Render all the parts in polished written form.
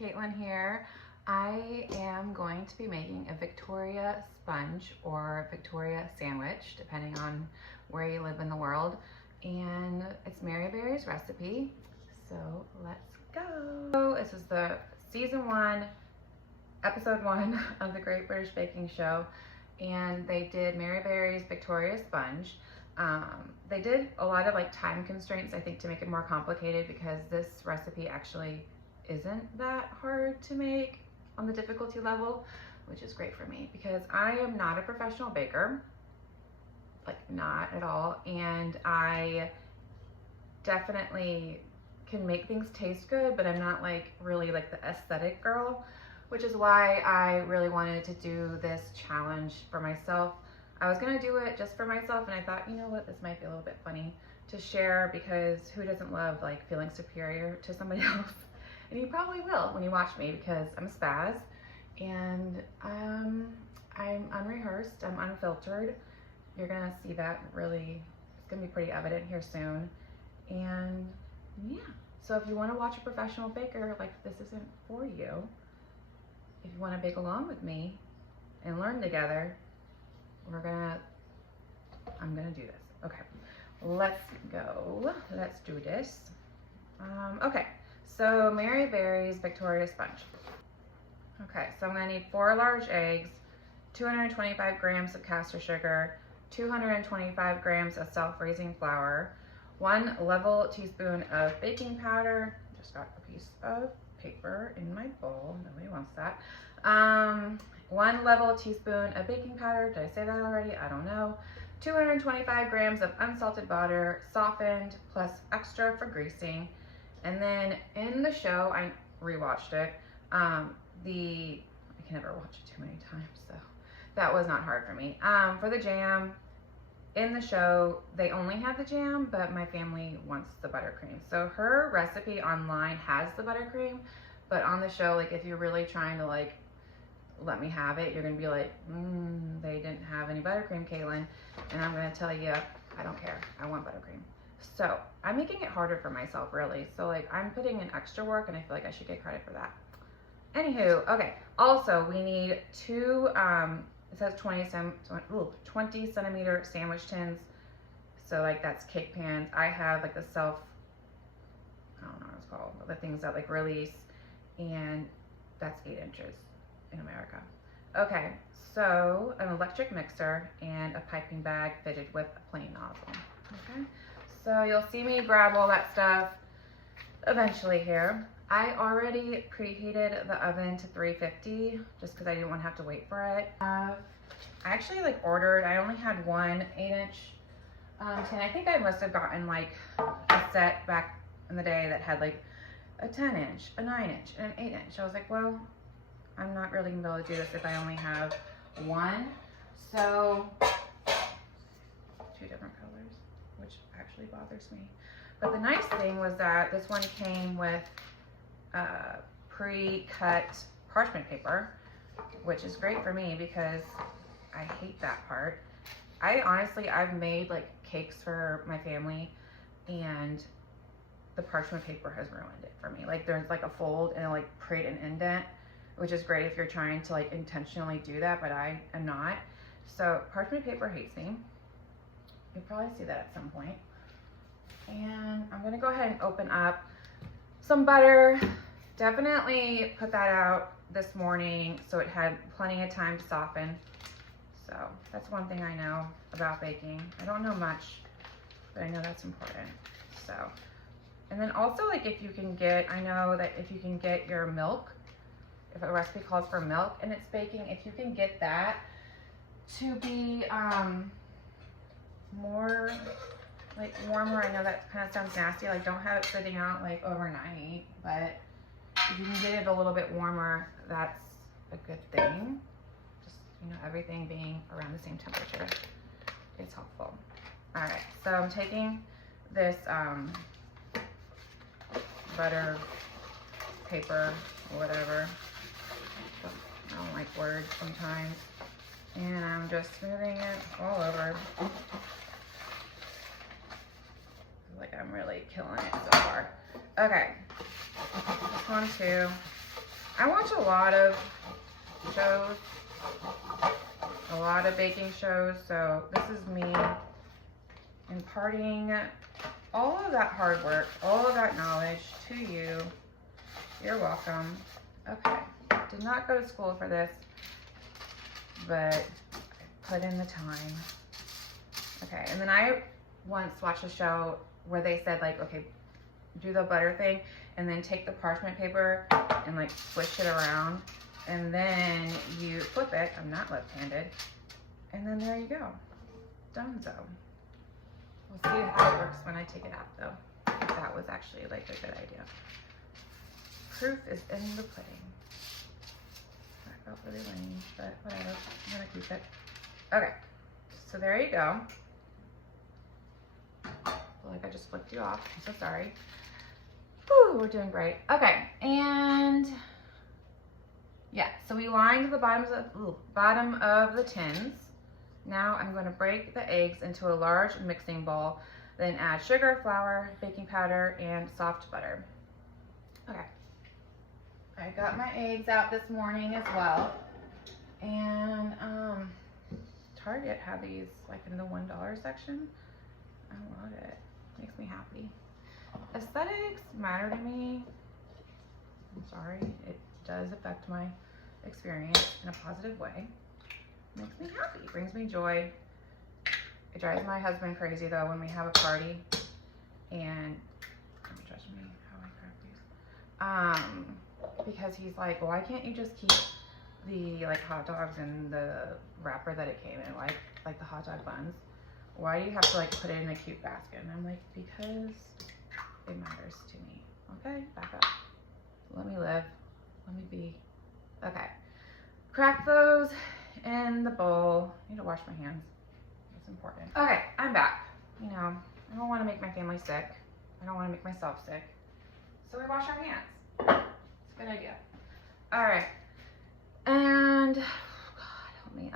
Caitlin here. I am going to be making a Victoria sponge or Victoria sandwich, depending on where you live in the world. And it's Mary Berry's recipe, so let's go. This is the season 1, episode 1 of the Great British Baking Show, and they did Mary Berry's Victoria sponge. They did a lot of time constraints, I think, to make it more complicated, because this recipe actually isn't that hard to make on the difficulty level, which is great for me because I am not a professional baker, not at all, and I definitely can make things taste good, but I'm not really the aesthetic girl, which is why I really wanted to do this challenge for myself. I was gonna do it just for myself, and I thought, you know what, this might be a little bit funny to share, because who doesn't love feeling superior to somebody else? And you probably will when you watch me, because I'm a spaz, and I'm unrehearsed, I'm unfiltered. You're gonna see that really, it's gonna be pretty evident here soon. And yeah, so if you wanna watch a professional baker, this isn't for you. If you wanna bake along with me and learn together, I'm gonna do this. Okay, let's go. Let's do this. Okay, so Mary Berry's Victoria sponge. Okay, so I'm gonna need 4 large eggs, 225 grams of caster sugar, 225 grams of self-raising flour, 1 level teaspoon of baking powder. Just got a piece of paper in my bowl, nobody wants that. 1 level teaspoon of baking powder. Did I say that already? I don't know. 225 grams of unsalted butter, softened, plus extra for greasing. And then in the show, I rewatched it. I can never watch it too many times, so that was not hard for me. For the jam, in the show, they only had the jam, but my family wants the buttercream. So her recipe online has the buttercream, but on the show, if you're really trying to let me have it, you're gonna be like, they didn't have any buttercream, Caitlin. And I'm gonna tell you, I don't care, I want buttercream. So I'm making it harder for myself, really. So I'm putting in extra work, and I feel like I should get credit for that. Anywho, okay, also we need 2, it says 20 centimeter sandwich tins. So that's cake pans. I have the self, I don't know what it's called, but the things that release, and that's 8 inches in America. Okay, so an electric mixer and a piping bag fitted with a plain nozzle. Okay, so you'll see me grab all that stuff eventually here. I already preheated the oven to 350 just because I didn't want to have to wait for it. I actually ordered, I only had 1 8-inch tin. I think I must have gotten a set back in the day that had a 10-inch, a 9-inch, and an 8-inch. I was like, well, I'm not really gonna be able to do this if I only have 1. So 2 different colors, which actually bothers me. But the nice thing was that this one came with pre-cut parchment paper, which is great for me because I hate that part. I've made cakes for my family, and the parchment paper has ruined it for me. There's a fold and it'll create an indent, which is great if you're trying to intentionally do that, but I am not. So parchment paper hates me. You'll probably see that at some point. And I'm gonna go ahead and open up some butter. Definitely put that out this morning so it had plenty of time to soften. So that's one thing I know about baking. I don't know much, but I know that's important. So, and then also if you can get, I know that if you can get your milk, if a recipe calls for milk and it's baking, if you can get that to be more warmer. I know that kind of sounds nasty, don't have it sitting out overnight, but if you can get it a little bit warmer, that's a good thing. Just, everything being around the same temperature is helpful. All right, so I'm taking this butter paper or whatever, I don't like words sometimes, and I'm just smoothing it all over. I'm really killing it so far. Okay, this one too. I watch a lot of shows, a lot of baking shows, so this is me imparting all of that hard work, all of that knowledge to you. You're welcome. Okay, did not go to school for this, but I put in the time. Okay, and then I once watched a show where they said like, okay, do the butter thing and then take the parchment paper and like swish it around and then you flip it. I'm not left-handed. And then there you go. Donezo. We'll see how it works when I take it out though. If that was actually like a good idea. Proof is in the pudding. That felt really lame, but whatever. I'm gonna keep it. Okay, so there you go. I feel like I just flipped you off. I'm so sorry. Whew, we're doing great. Okay, and yeah, so we lined the bottom of the tins. Now I'm going to break the eggs into a large mixing bowl, then add sugar, flour, baking powder, and soft butter. Okay, I got my eggs out this morning as well, and Target had these like in the $1 section. I love it. Makes me happy. Aesthetics matter to me. I'm sorry, it does affect my experience in a positive way. Makes me happy, brings me joy. It drives my husband crazy though when we have a party and don't judge me how I crack these. Because he's like, why can't you just keep the like hot dogs in the wrapper that it came in, like the hot dog buns? Why do you have to like put it in a cute basket? And I'm like, because it matters to me. Okay, back up. Let me live. Let me be. Okay. Crack those in the bowl. I need to wash my hands. That's important. Okay, I'm back. You know, I don't want to make my family sick. I don't want to make myself sick. So we wash our hands. It's a good idea. All right. And, God help me.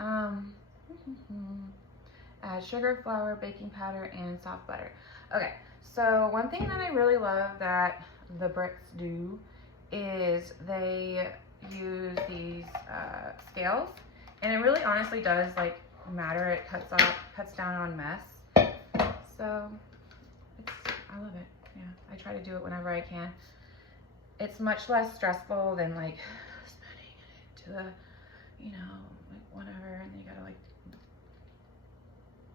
Add sugar, flour, baking powder, and soft butter. Okay, so one thing that I really love that the Brits do is they use these scales, and it really honestly does like matter. It cuts down on mess. So I love it. Yeah, I try to do it whenever I can. It's much less stressful than like spinning it to the, you know, like whatever, and then you gotta like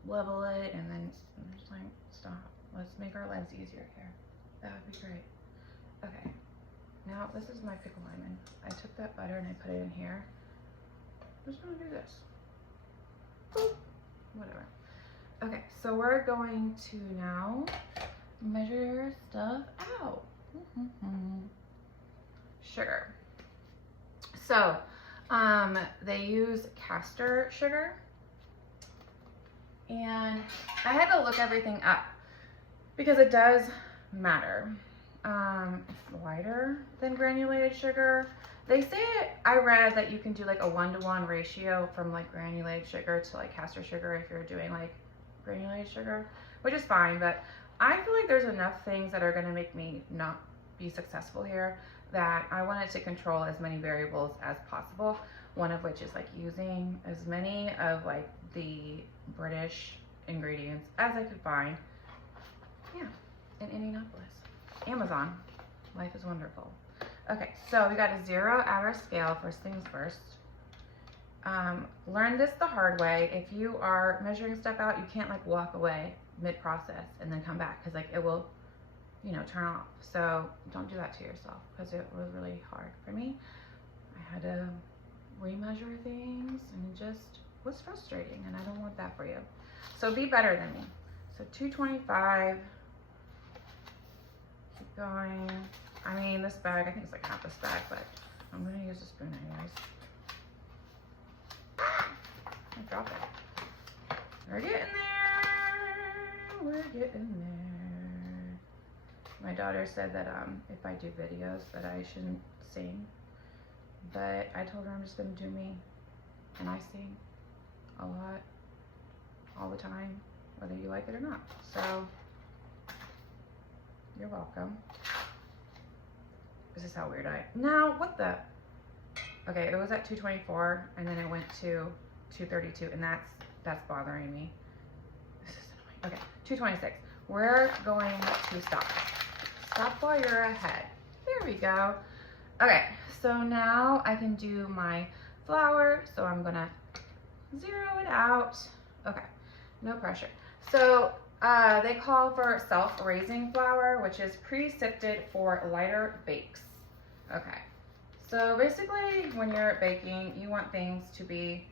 level it, and then I'm just like, stop. Let's make our lives easier here. That would be great. Okay. Now this is my pickle lemon. I took that butter and I put it in here. I'm just gonna do this. Boop. Whatever. Okay, so we're going to now measure stuff out. Sugar. So, they use castor sugar. And I had to look everything up because it does matter. It's lighter than granulated sugar. They say, I read that you can do like a 1-to-1 ratio from like granulated sugar to like castor sugar if you're doing like granulated sugar, which is fine, but I feel like there's enough things that are gonna make me not be successful here that I wanted to control as many variables as possible. One of which is like using as many of like the British ingredients as I could find. Yeah, in Indianapolis. Amazon. Life is wonderful. Okay, so we got a 0-hour scale, first things first. Learn this the hard way. If you are measuring stuff out, you can't like walk away mid-process and then come back because like it will, you know, turn off. So don't do that to yourself because it was really hard for me. I had to remeasure things and it just was frustrating, and I don't want that for you. So be better than me. So 225. Keep going. I mean, this bag, I think it's like half this bag, but I'm gonna use a spoon anyways. I dropped it. We're getting there. We're getting there. My daughter said that if I do videos that I shouldn't sing, but I told her I'm just gonna do me, and I sing a lot, all the time, whether you like it or not. So you're welcome. This is how weird I am. Now, what the? Okay, it was at 224 and then it went to 232 and that's bothering me. This is annoying. Okay, 226. We're going to stop. Stop while you're ahead. There we go. Okay, so now I can do my flour. So I'm gonna zero it out. Okay, no pressure. So they call for self-raising flour, which is pre-sifted for lighter bakes. Okay, so basically when you're baking, you want things to be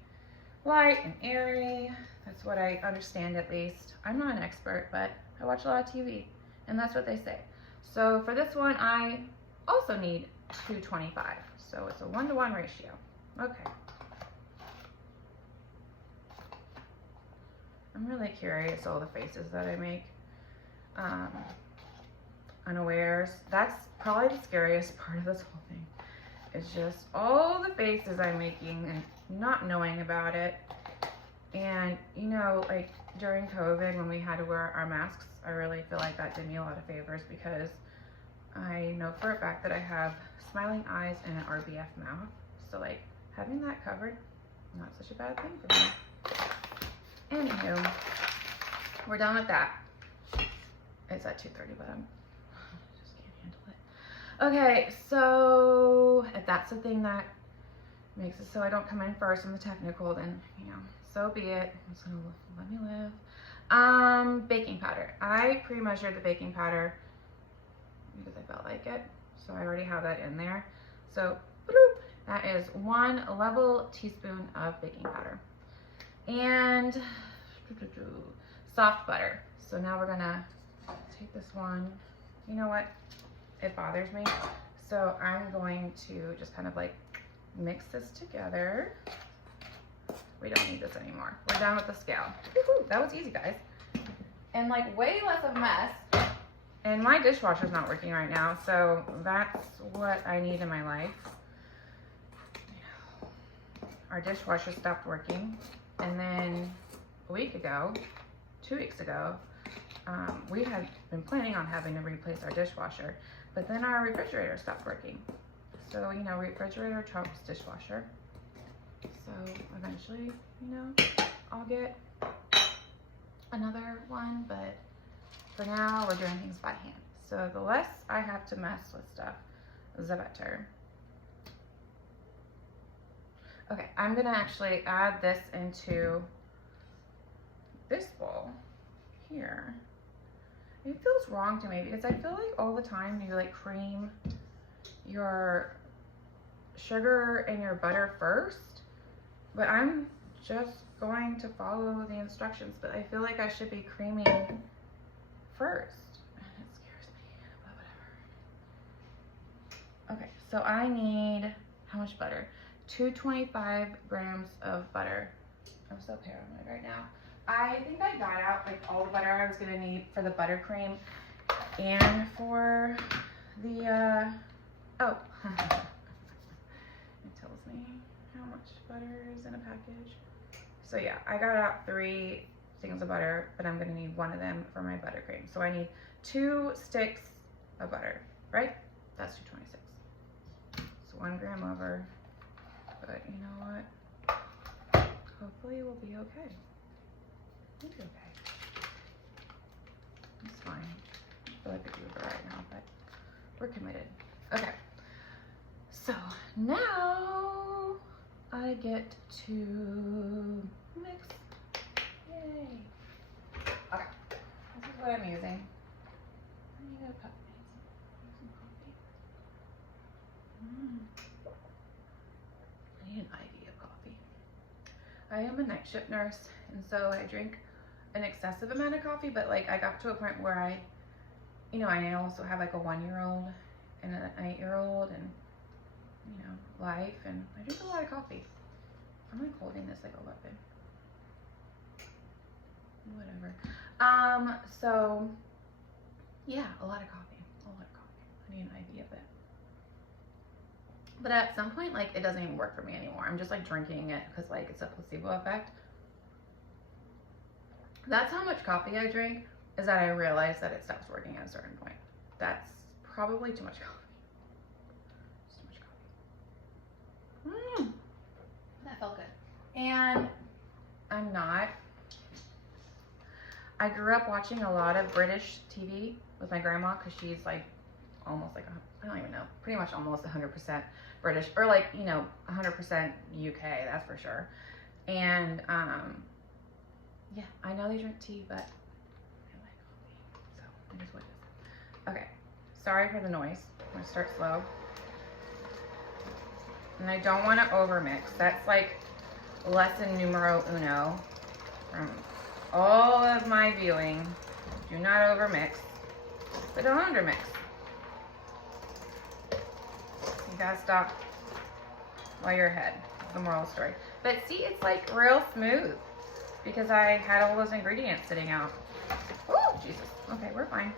light and airy. That's what I understand, at least. I'm not an expert, but I watch a lot of TV and that's what they say. So for this one, I also need 225. So it's a 1-to-1 ratio. Okay. I'm really curious all the faces that I make. Unawares. That's probably the scariest part of this whole thing. It's just all the faces I'm making and not knowing about it. And you know, like during COVID when we had to wear our masks, I really feel like that did me a lot of favors because I know for a fact that I have smiling eyes and an RBF mouth. So like having that covered, not such a bad thing for me. Anywho, we're done with that. It's at 2:30, but I just can't handle it. Okay, so if that's the thing that makes it so I don't come in first on the technical, then, you know, so be it. It's gonna let me live. Baking powder. I pre-measured the baking powder because I felt like it. So I already have that in there. So that is 1 level teaspoon of baking powder. And soft butter. So now we're gonna take this one. You know what? It bothers me. So I'm going to just kind of like mix this together. We don't need this anymore. We're done with the scale. Woohoo, that was easy, guys. And like way less of a mess. And my dishwasher's not working right now, so that's what I need in my life. Our dishwasher stopped working. And then a week ago, 2 weeks ago, we had been planning on having to replace our dishwasher, but then our refrigerator stopped working. So, you know, refrigerator trumps dishwasher. So eventually, you know, I'll get another one, but for now we're doing things by hand. So the less I have to mess with stuff, the better. Okay, I'm gonna actually add this into this bowl here. It feels wrong to me because I feel like all the time you like cream your sugar and your butter first, but I'm just going to follow the instructions, but I feel like I should be creaming first. It scares me, but whatever. Okay, so I need, how much butter? 225 grams of butter. I'm so paranoid right now. I think I got out like all the butter I was gonna need for the buttercream and for the, oh, it tells me how much butter is in a package. So yeah, I got out 3 things of butter, but I'm gonna need 1 of them for my buttercream. So I need 2 sticks of butter, right? That's 226. It's 1 gram over. But you know what? Hopefully we'll be okay. We'll be okay. It's fine. I feel like a goober right now, but we're committed. Okay. So now I get to mix. Yay. Okay. This is what I'm using. I need a cup. Some coffee. I need an IV of coffee. I am a night shift nurse, and so I drink an excessive amount of coffee, but like I got to a point where I, you know, I also have like a 1-year-old and an 8-year-old and, you know, life, and I drink a lot of coffee. I'm like holding this like a weapon. Whatever. So yeah, a lot of coffee. I need an IV of it. But at some point, like, it doesn't even work for me anymore. I'm just like drinking it because like it's a placebo effect. That's how much coffee I drink, is that I realize that it stops working at a certain point. That's probably too much coffee. It's too much That felt good. And I'm not. I grew up watching a lot of British TV with my grandma because she's like almost like, I don't even know, pretty much almost 100% British, or like, you know, 100% UK, that's for sure. And yeah, I know they drink tea, but I like coffee, so it is what it is. Okay, sorry for the noise. I'm gonna start slow. And I don't want to overmix. That's like lesson numero uno from all of my viewing. Do not overmix, but don't undermix. You gotta stop while you're ahead. That's the moral of the story. But see, it's like real smooth because I had all those ingredients sitting out. Oh, Jesus. Okay, we're fine.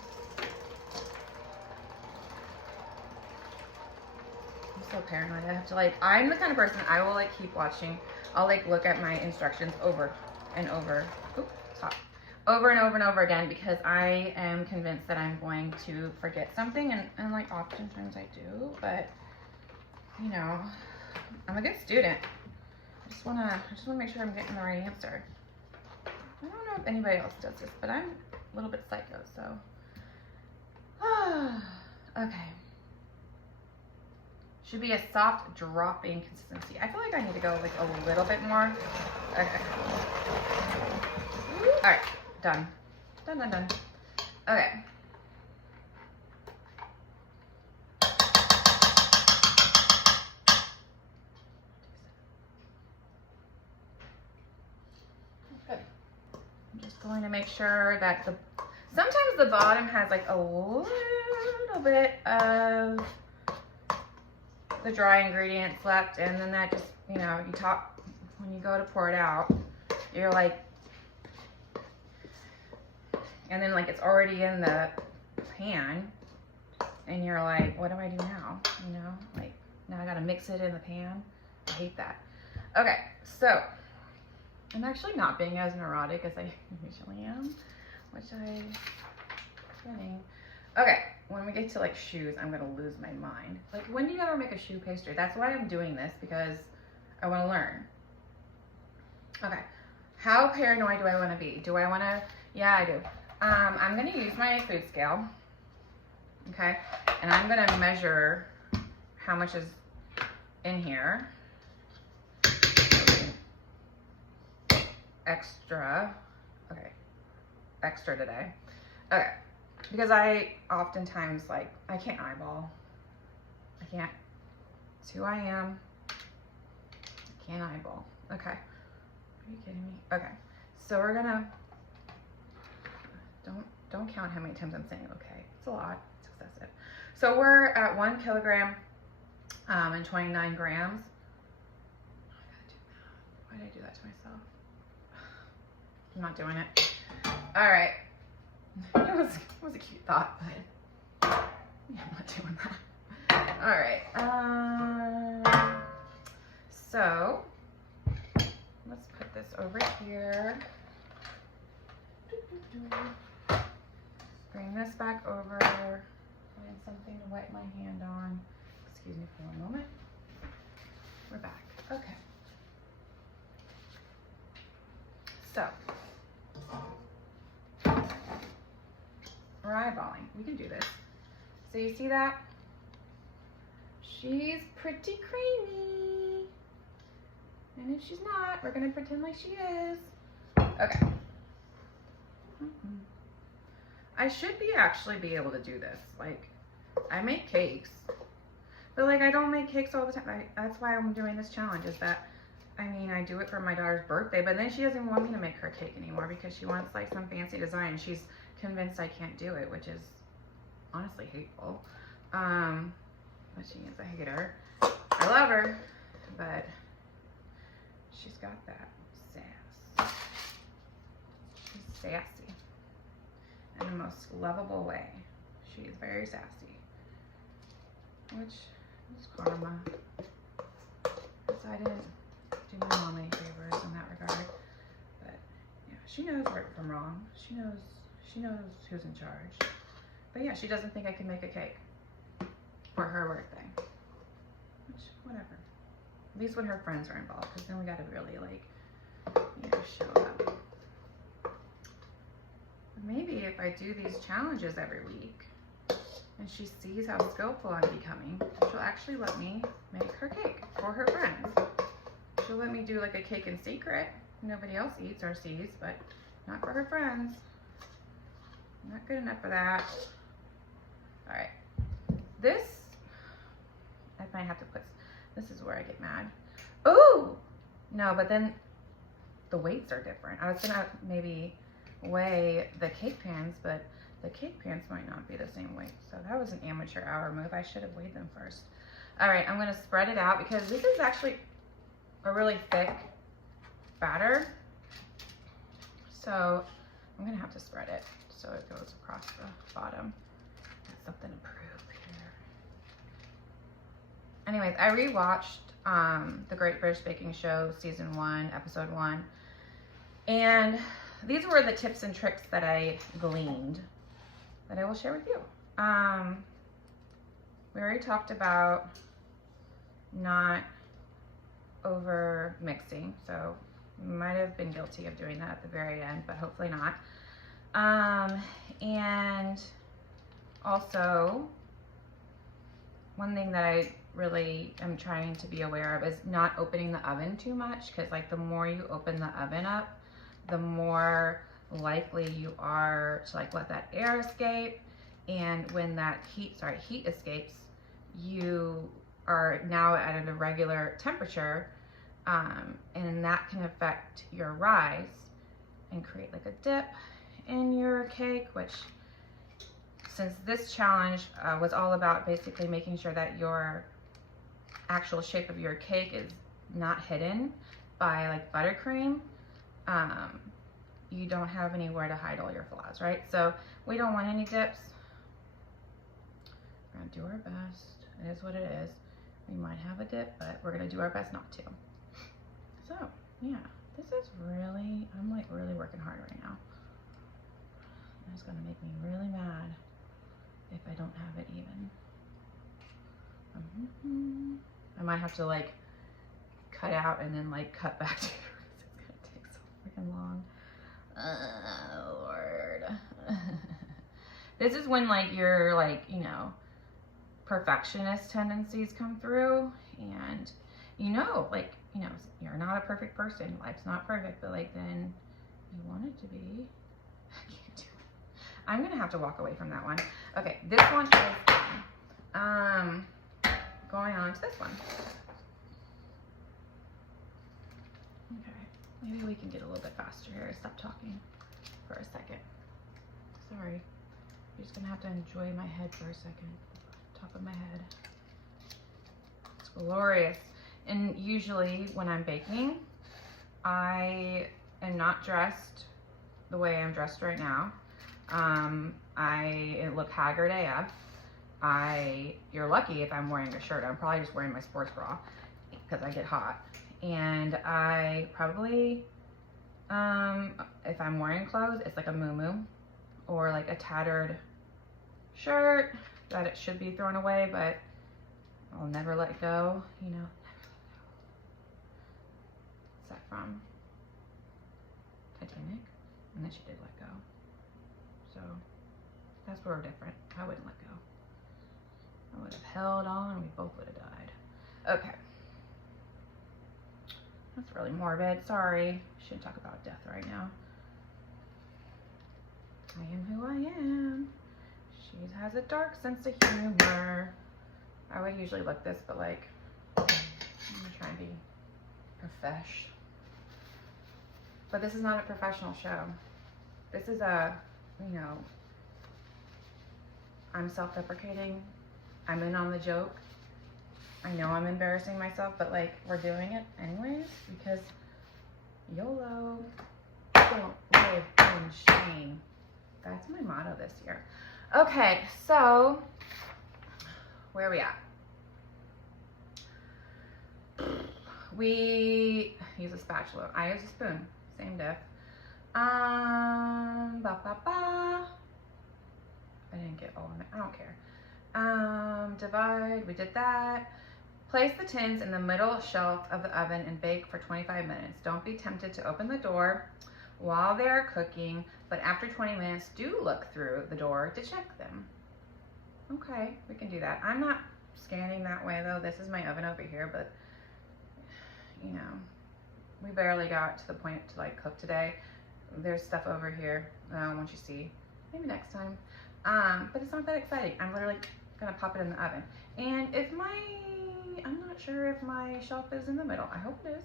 I'm so paranoid. I have to like, I'm the kind of person, I will like keep watching. I'll like look at my instructions over and over. Oops, stop. Over and over and over again because I am convinced that I'm going to forget something, and like oftentimes I do, but you know, I'm a good student. I just wanna make sure I'm getting the right answer. I don't know if anybody else does this, but I'm a little bit psycho, so. Okay. Should be a soft dropping consistency. I feel like I need to go like a little bit more. Okay. All right, done. Done. Okay. Good. I'm just going to make sure that sometimes the bottom has like a little bit of the dry ingredients left, and then that just, you know, when you go to pour it out, you're like, and then like it's already in the pan, and you're like, what do I do now? You know, like now I gotta mix it in the pan. I hate that. Okay, so I'm actually not being as neurotic as I usually am, which I'm kidding. Okay, when we get to like shoes, I'm gonna lose my mind. Like, when do you ever make a shoe pastry? That's why I'm doing this, because I wanna learn. Okay, how paranoid do I wanna be? Do I wanna, yeah, I do. I'm gonna use my food scale, okay? And I'm gonna measure how much is in here. Extra, okay, extra today. Okay. Because I oftentimes, like, I can't eyeball. I can't. It's who I am. I can't eyeball. Okay. Are you kidding me? Okay. So we're gonna, don't count how many times I'm saying okay. It's a lot. It's excessive. So we're at 1 kilogram and 29 grams. Why did I do that to myself? I'm not doing it. All right. It was a cute thought, but yeah, I'm not doing that. All right. So let's put this over here. Bring this back over. Find something to wipe my hand on. Excuse me for one moment. We're back. Okay. So we're eyeballing. We can do this. So you see that? She's pretty creamy. And if she's not, we're gonna pretend like she is. Okay. I should actually be able to do this. Like, I make cakes, but like I don't make cakes all the time. That's why I'm doing this challenge, is that, I mean, I do it for my daughter's birthday, but then she doesn't want me to make her cake anymore because she wants like some fancy design. She's convinced I can't do it, which is honestly hateful. But she is a hater. I love her, but she's got that sass. She's sassy in the most lovable way. She is very sassy, which is karma. Because I didn't do my mom any favors in that regard. But yeah, she knows right from wrong. She knows who's in charge. But yeah, she doesn't think I can make a cake for her birthday. Which, whatever. At least when her friends are involved, because then we gotta really like, you know, show up. Maybe if I do these challenges every week and she sees how skillful I'm becoming, she'll actually let me make her cake for her friends. She'll let me do like a cake in secret. Nobody else eats or sees, but not for her friends. Not good enough for that. All right, this, I might have to put, this is where I get mad. Oh, no, but then the weights are different. I was gonna maybe weigh the cake pans, but the cake pans might not be the same weight. So that was an amateur hour move. I should have weighed them first. All right, I'm gonna spread it out because this is actually a really thick batter. So I'm gonna have to spread it so it goes across the bottom. That's something to prove here. Anyways, I rewatched The Great British Baking Show, season 1, episode 1. And these were the tips and tricks that I gleaned that I will share with you. We already talked about not over mixing, so might have been guilty of doing that at the very end, but hopefully not. And also, one thing that I really am trying to be aware of is not opening the oven too much, because like the more you open the oven up, the more likely you are to like let that air escape. And when that heat escapes, you are now at an irregular temperature, and that can affect your rise and create like a dip in your cake, which, since this challenge was all about basically making sure that your actual shape of your cake is not hidden by like buttercream, you don't have anywhere to hide all your flaws, right? So we don't want any dips. We're gonna do our best. It is what it is. We might have a dip, but we're gonna do our best not to. So yeah, this is really, I'm like really working hard right now. It's gonna make me really mad if I don't have it even. I might have to like cut out and then like cut back to it. It's gonna take so freaking long. Lord. This is when like your like, you know, perfectionist tendencies come through, and you know, like, you know, you're not a perfect person. Life's not perfect, but like then you want it to be. I can't do it. I'm gonna have to walk away from that one. Okay, this one is done. Going on to this one. Okay, maybe we can get a little bit faster here. Stop talking for a second. Sorry. You're just gonna have to enjoy my head for a second. Top of my head. It's glorious. And usually when I'm baking, I am not dressed the way I'm dressed right now. I look haggard AF. You're lucky if I'm wearing a shirt. I'm probably just wearing my sports bra because I get hot. And I probably, if I'm wearing clothes, it's like a muumuu or like a tattered shirt that it should be thrown away, but I'll never let go, you know. What's that from? Titanic? And then she did let go. So that's where we're different. I wouldn't let go. I would have held on and we both would have died. Okay. That's really morbid. Sorry. Shouldn't talk about death right now. I am who I am. She has a dark sense of humor. I would usually look this, but like, I'm gonna try and be profesh. But this is not a professional show. This is a, you know, I'm self-deprecating. I'm in on the joke. I know I'm embarrassing myself, but like, we're doing it anyways because YOLO, don't live in shame. That's my motto this year. Okay, so where are we at? We use a spatula. I use a spoon. Same diff. I didn't get all of it. I don't care. Divide. We did that. Place the tins in the middle shelf of the oven and bake for 25 minutes. Don't be tempted to open the door while they're cooking, but after 20 minutes, do look through the door to check them. Okay, we can do that. I'm not scanning that way though. This is my oven over here, but you know, we barely got to the point to like cook today. There's stuff over here that I want you to see. Maybe next time. But it's not that exciting. I'm literally gonna pop it in the oven. And I'm not sure if my shelf is in the middle. I hope it is.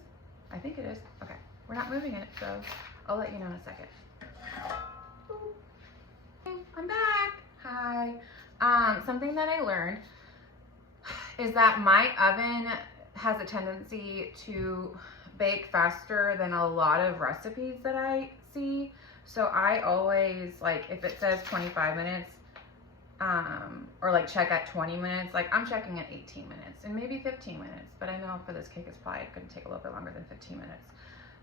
I think it is. Okay, we're not moving it, so I'll let you know in a second. Boop. I'm back. Hi. Something that I learned is that my oven has a tendency to bake faster than a lot of recipes that I see. So I always, like, if it says 25 minutes, or like check at 20 minutes, like I'm checking at 18 minutes and maybe 15 minutes, but I know for this cake it's probably gonna take a little bit longer than 15 minutes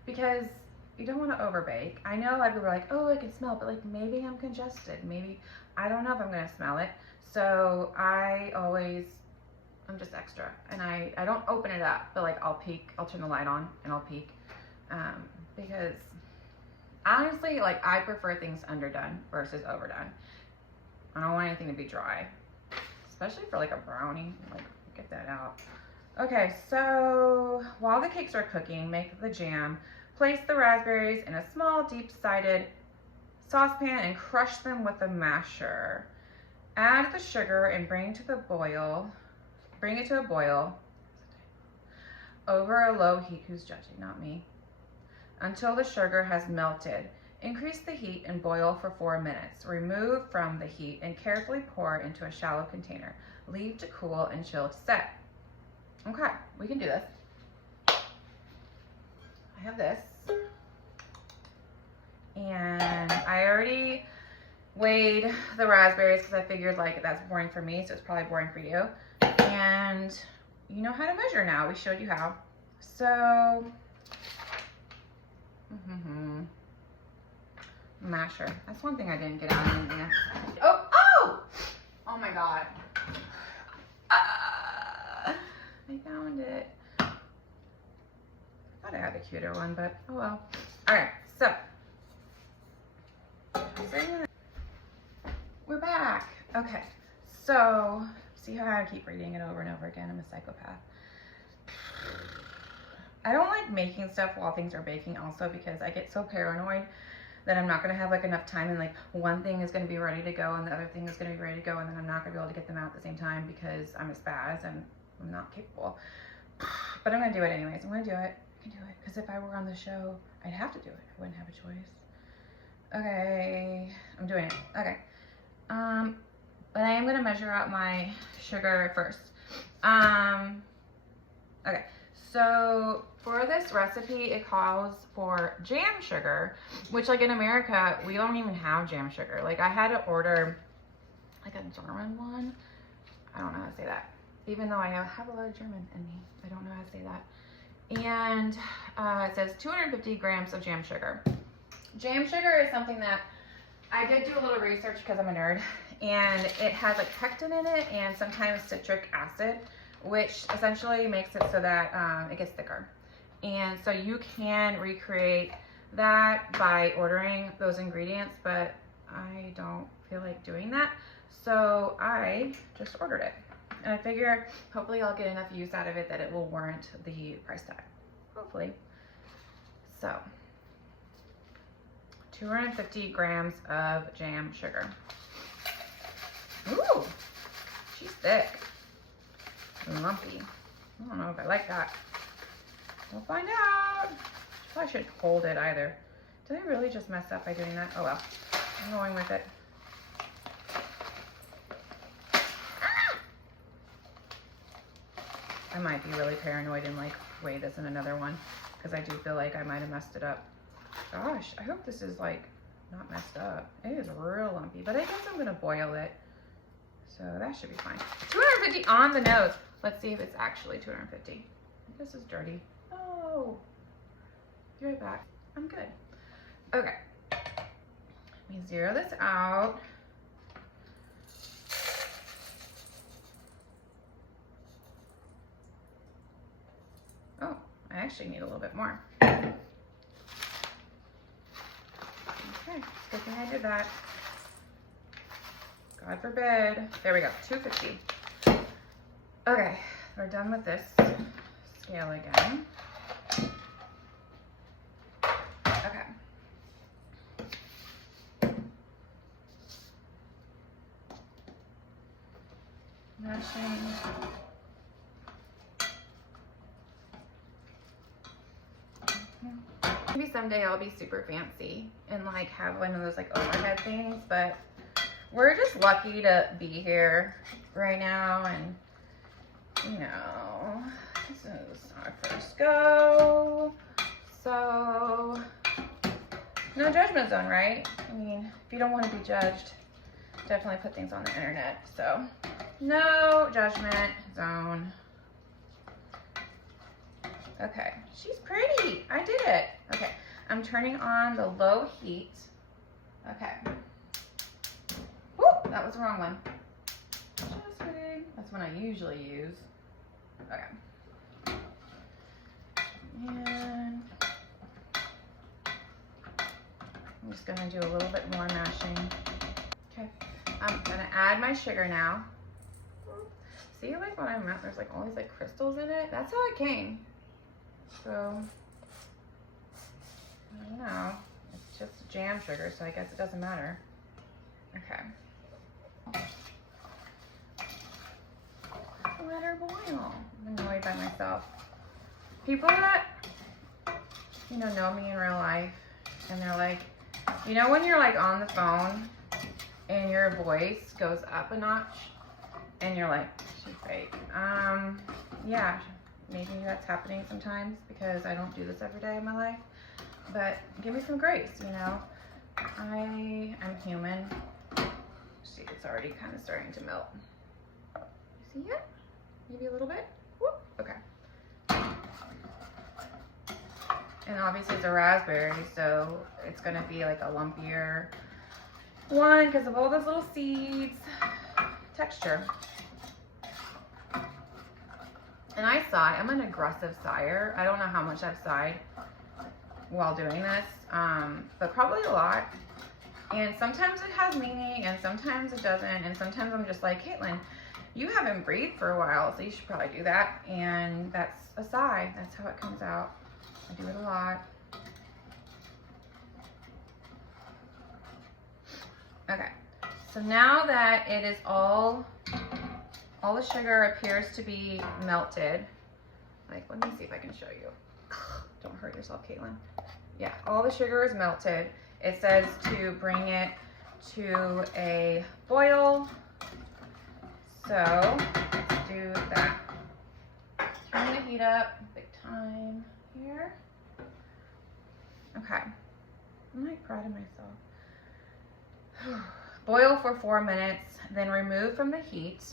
because you don't want to overbake. I know a lot of people are like, oh, I can smell, but like maybe I'm congested. Maybe, I don't know if I'm gonna smell it. So I'm just extra, and I don't open it up, but like I'll peek, I'll turn the light on and I'll peek, because honestly, like I prefer things underdone versus overdone. I don't want anything to be dry, especially for like a brownie. Like, get that out. Okay, so while the cakes are cooking, make the jam. Place the raspberries in a small, deep-sided saucepan and crush them with a masher. Add the sugar and bring it to a boil over a low heat. Who's judging? Not me. Until the sugar has melted. Increase the heat and boil for 4 minutes. Remove from the heat and carefully pour into a shallow container. Leave to cool and chill to set. Okay, we can do this. I have this. And I already weighed the raspberries because I figured like that's boring for me, so it's probably boring for you. And you know how to measure now. We showed you how. So, masher. That's one thing I didn't get out of anything. Oh my God. I found it. I thought I had a cuter one, but oh well. All right, so we're back. Okay, so see how I keep reading it over and over again? I'm a psychopath. I don't like making stuff while things are baking also because I get so paranoid that I'm not gonna have like enough time, and like one thing is gonna be ready to go and the other thing is gonna be ready to go, and then I'm not gonna be able to get them out at the same time because I'm a spaz and I'm not capable. But I'm gonna do it anyways. I'm gonna do it. I can do it because if I were on the show, I'd have to do it. I wouldn't have a choice. Okay, I'm doing it. Okay. But I am gonna measure out my sugar first. Okay, so for this recipe, it calls for jam sugar, which like in America, we don't even have jam sugar. Like I had to order like a German one. I don't know how to say that. Even though I have a lot of German in me, I don't know how to say that. And it says 250 grams of jam sugar. Jam sugar is something that I did do a little research because I'm a nerd, and it has like pectin in it and sometimes citric acid, which essentially makes it so that it gets thicker. And so you can recreate that by ordering those ingredients, but I don't feel like doing that. So I just ordered it. And I figure hopefully I'll get enough use out of it that it will warrant the price tag. Hopefully. So 250 grams of jam sugar. Ooh, she's thick and lumpy. I don't know if I like that. We'll find out. Probably shouldn't hold it either. Did I really just mess up by doing that? Oh well, I'm going with it. I might be really paranoid and like weigh this in another one because I do feel like I might have messed it up. Gosh, I hope this is like not messed up. It is real lumpy, but I guess I'm gonna boil it. So that should be fine. 250 on the nose. Let's see if it's actually 250. This is dirty. Oh, be right back. I'm good. Okay, let me zero this out. actually need a little bit more. Okay, good thing I did that. God forbid. There we go, 250. Okay, we're done with this scale again. Okay. Mashing. Maybe someday I'll be super fancy and like have one of those like overhead things, but we're just lucky to be here right now, and you know, this is our first go, so no judgment zone, right? I mean, if you don't want to be judged, definitely put things on the internet, so no judgment zone. Okay, she's pretty. I did it. Okay, I'm turning on the low heat. Okay. Whoop, that was the wrong one. Just kidding. That's one I usually use. Okay. And I'm just gonna do a little bit more mashing. Okay, I'm gonna add my sugar now. See, like what I meant, there's like all these like crystals in it. That's how it came. So, I don't know. It's just jam sugar, so I guess it doesn't matter. Okay. Let her boil. I'm annoyed by myself. People that, you know me in real life, and they're like, you know when you're like on the phone and your voice goes up a notch and you're like, she's fake. Yeah, maybe that's happening sometimes because I don't do this every day in my life, but give me some grace, you know. I am human. See, it's already kind of starting to melt. See it? Maybe a little bit. Whoop. Okay. And obviously it's a raspberry, so it's gonna be like a lumpier one because of all those little seeds. Texture. And I sigh. I'm an aggressive sigher. I don't know how much I've sighed while doing this, but probably a lot. And sometimes it has meaning, and sometimes it doesn't. And sometimes I'm just like, Caitlin, you haven't breathed for a while, so you should probably do that. And that's a sigh. That's how it comes out. I do it a lot. Okay. So now that it is all the sugar appears to be melted. Like, let me see if I can show you. Don't hurt yourself, Caitlin. Yeah, all the sugar is melted. It says to bring it to a boil. So let's do that. Turn the heat up big time here. Okay, I'm like proud of myself. Boil for 4 minutes, then remove from the heat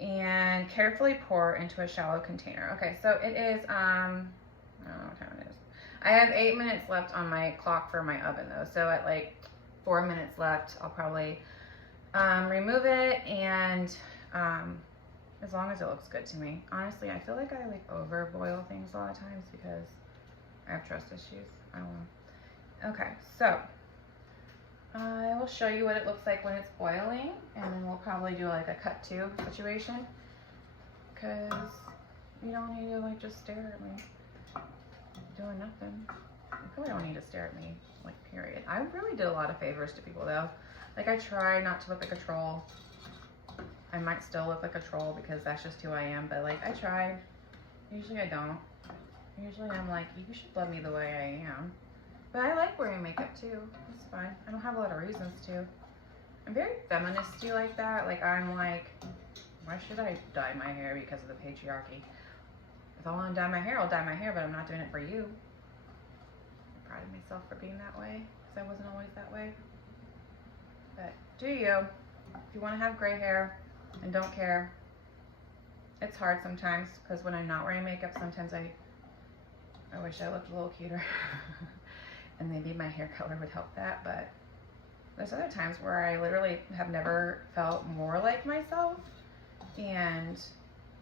and carefully pour into a shallow container. Okay, so it is, I don't know what time it is. I have 8 minutes left on my clock for my oven though. So at like 4 minutes left, I'll probably remove it, and as long as it looks good to me. Honestly, I feel like I like over boil things a lot of times because I have trust issues. I don't know. Okay, so I will show you what it looks like when it's boiling, and then we'll probably do like a cut to situation because you don't need to like just stare at me doing nothing. You probably don't need to stare at me, like, period. I really did a lot of favors to people though. Like, I try not to look like a troll. I might still look like a troll because that's just who I am, but like, I tried. Usually I don't. Usually I'm like, you should love me the way I am. But I like wearing makeup too. It's fine. I don't have a lot of reasons to. I'm very feminist-y like that. Like, I'm like, why should I dye my hair because of the patriarchy? If I want to dye my hair, I'll dye my hair, but I'm not doing it for you. I'm proud of myself for being that way because I wasn't always that way. But do you? If you want to have gray hair and don't care, it's hard sometimes because when I'm not wearing makeup, sometimes I wish I looked a little cuter. And maybe my hair color would help that, but there's other times where I literally have never felt more like myself, and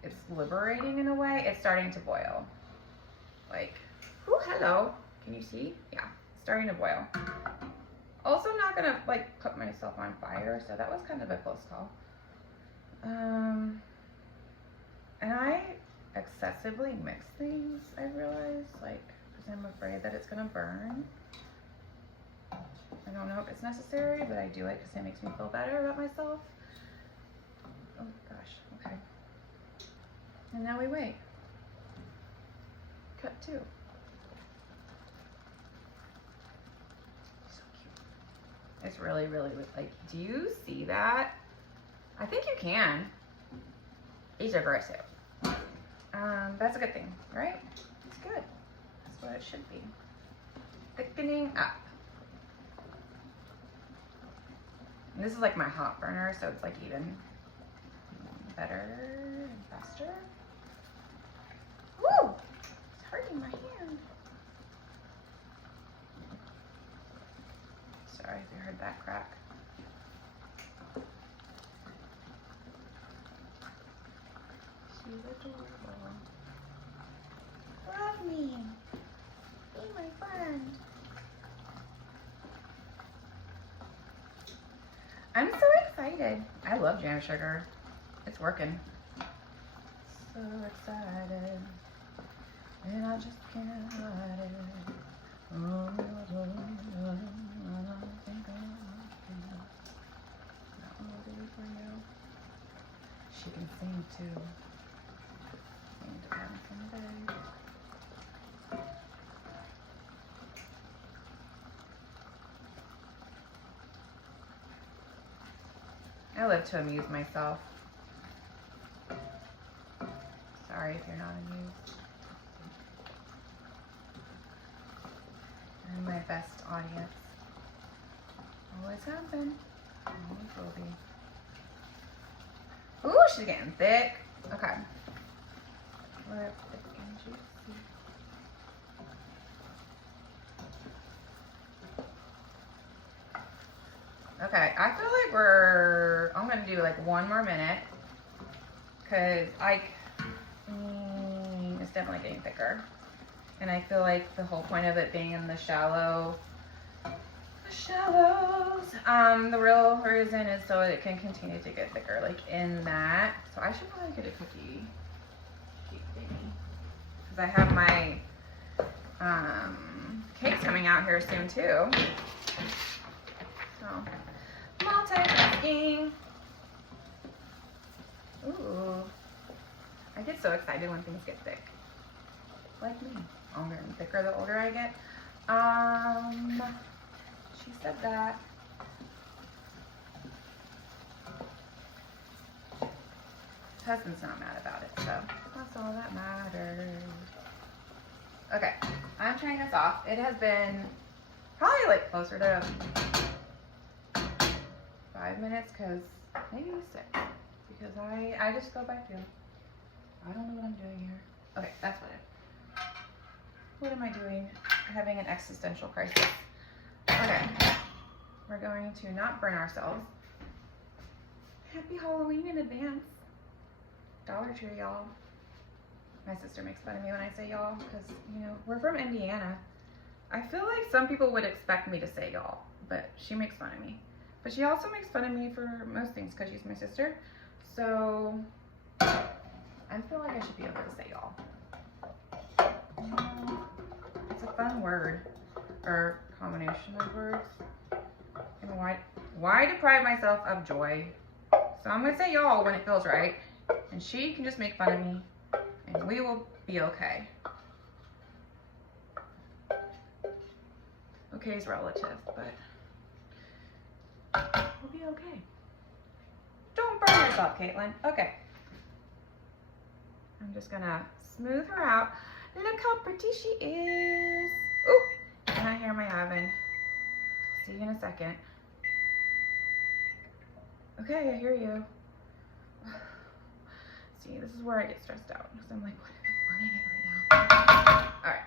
it's liberating in a way. It's starting to boil. Like, oh, hello. Can you see? Yeah, starting to boil. Also not gonna like put myself on fire, so that was kind of a close call. And I excessively mix things, I realize, like, because I'm afraid that it's gonna burn. I don't know if it's necessary, but I do it because it makes me feel better about myself. Oh gosh, okay. And now we wait. Cut 2. So cute. It's really, really, like, do you see that? I think you can. He's aggressive. That's a good thing, right? It's good. That's what it should be. Thickening up. And this is like my hot burner, so it's like even better and faster. Woo! It's hurting my hand. Sorry if you heard that crack. She's adorable. Love me. Be my friend. I'm so excited. I love jam sugar. It's working. So excited. And I just can't hide it. Oh, that one will do for you. She can sing too. Sing to them someday. I live to amuse myself. Sorry if you're not amused. I'm my best audience. Always have been. Always will be. Ooh, she's getting thick. Okay. We're thick and juicy. Okay, I feel like I'm gonna do like 1 more minute, cause it's definitely getting thicker. And I feel like the whole point of it being in the shallows, the real reason is so it can continue to get thicker, like in that. So I should probably get a cookie baby, cause I have my cakes coming out here soon too. So multitasking. Ooh, I get so excited when things get thick. Like me. I'm getting thicker the older I get. She said that. Husband's not mad about it, so that's all that matters. Okay, I'm turning this off. It has been probably like closer to 5 minutes, cause maybe 6, because I just go by feel. I don't know what I'm doing here. Okay, that's what am I doing? Having an existential crisis. Okay, we're going to not burn ourselves. Happy Halloween in advance. Dollar Tree, y'all. My sister makes fun of me when I say y'all, because, you know, we're from Indiana. I feel like some people would expect me to say y'all, but she makes fun of me. But she also makes fun of me for most things, because she's my sister. So, I feel like I should be able to say y'all. It's a fun word, or combination of words. And why deprive myself of joy? So I'm gonna say y'all when it feels right, and she can just make fun of me, and we will be okay. Okay is relative, but we'll be okay. Don't burn yourself, Caitlin. Okay. I'm just gonna smooth her out. Look how pretty she is. Ooh, and I hear my oven. See you in a second. Okay, I hear you. See, this is where I get stressed out, because I'm like, what if I'm burning it right now? All right.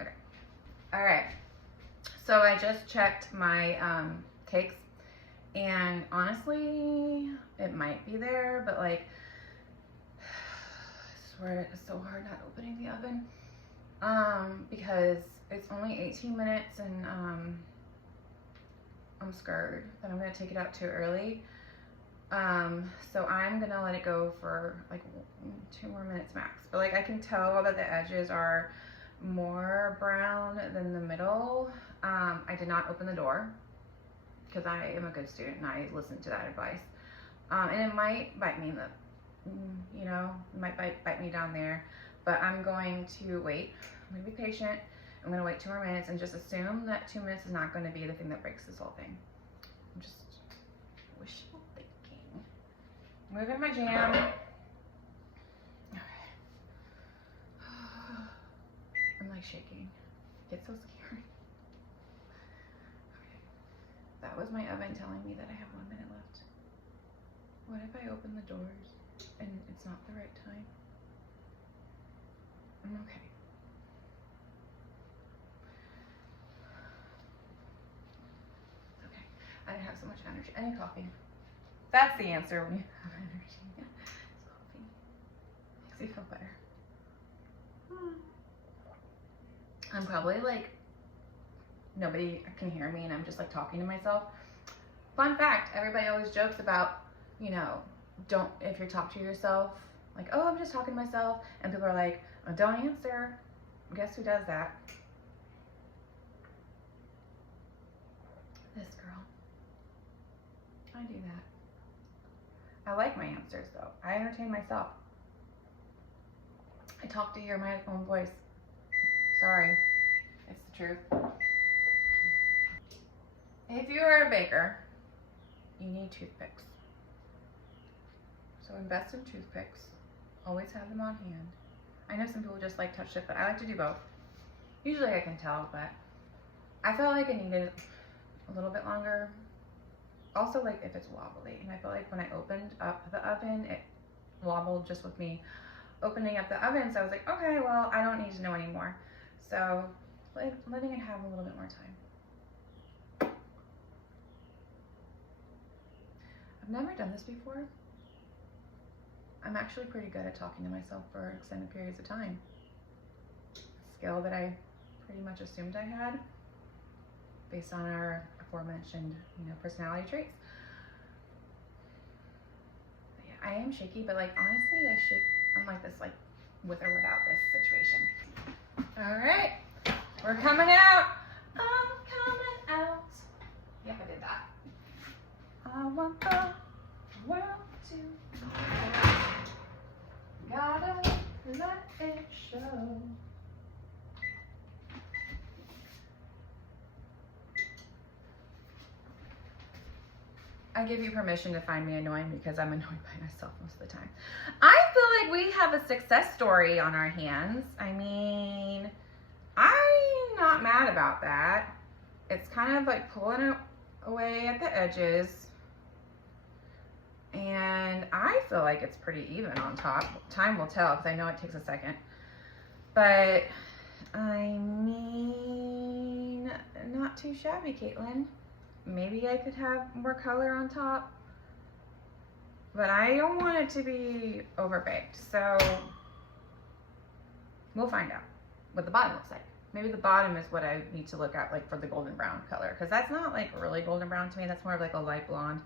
Okay. All right. So I just checked my cakes, and honestly, it might be there, but like, I swear it's so hard not opening the oven. because it's only 18 minutes and I'm scared that I'm gonna take it out too early. So I'm gonna let it go for like 2 more minutes max. But like I can tell that the edges are more brown than the middle. I did not open the door because I am a good student and I listened to that advice. And it might bite me in the, you know, it might bite me down there, but I'm going to wait. I'm gonna be patient. I'm gonna wait 2 more minutes and just assume that 2 minutes is not gonna be the thing that breaks this whole thing. I'm just wishful thinking. Moving my jam. Okay. I'm like shaking. I get so scared. Okay. That was my oven telling me that I have 1 minute left. What if I open the doors and it's not the right time? I'm okay. It's okay. I didn't have so much energy. I need coffee. That's the answer when you have energy. It's coffee. Makes you feel better. I'm probably like, nobody can hear me and I'm just like talking to myself. Fun fact, everybody always jokes about, you know, if you talk to yourself, like, oh, I'm just talking to myself. And people are like, oh, don't answer. Guess who does that? This girl. I do that. I like my answers though. I entertain myself. I talk to hear my own voice. Sorry, it's the truth. If you are a baker, you need toothpicks. So invest in toothpicks. Always have them on hand. I know some people just like touch it, but I like to do both. Usually I can tell, but I felt like it needed a little bit longer. Also, like if it's wobbly, and I felt like when I opened up the oven, it wobbled just with me opening up the oven. So I was like, okay, well, I don't need to know anymore. So letting it have a little bit more time. I've never done this before. I'm actually pretty good at talking to myself for extended periods of time. A skill that I pretty much assumed I had based on our aforementioned, you know, personality traits. But yeah, I am shaky, but like honestly, I'm like this, like with or without this situation. All right, we're coming out. I'm coming out. Yep, I did that. I want the world to gotta let it show. I give you permission to find me annoying because I'm annoyed by myself most of the time. I feel like we have a success story on our hands. I mean, I'm not mad about that. It's kind of like pulling it away at the edges. And I feel like it's pretty even on top. Time will tell because I know it takes a second. But, I mean, not too shabby, Caitlin. Maybe I could have more color on top. But I don't want it to be overbaked. So, we'll find out what the bottom looks like. Maybe the bottom is what I need to look at, like for the golden brown color. Because that's not like really golden brown to me. That's more of like a light blonde.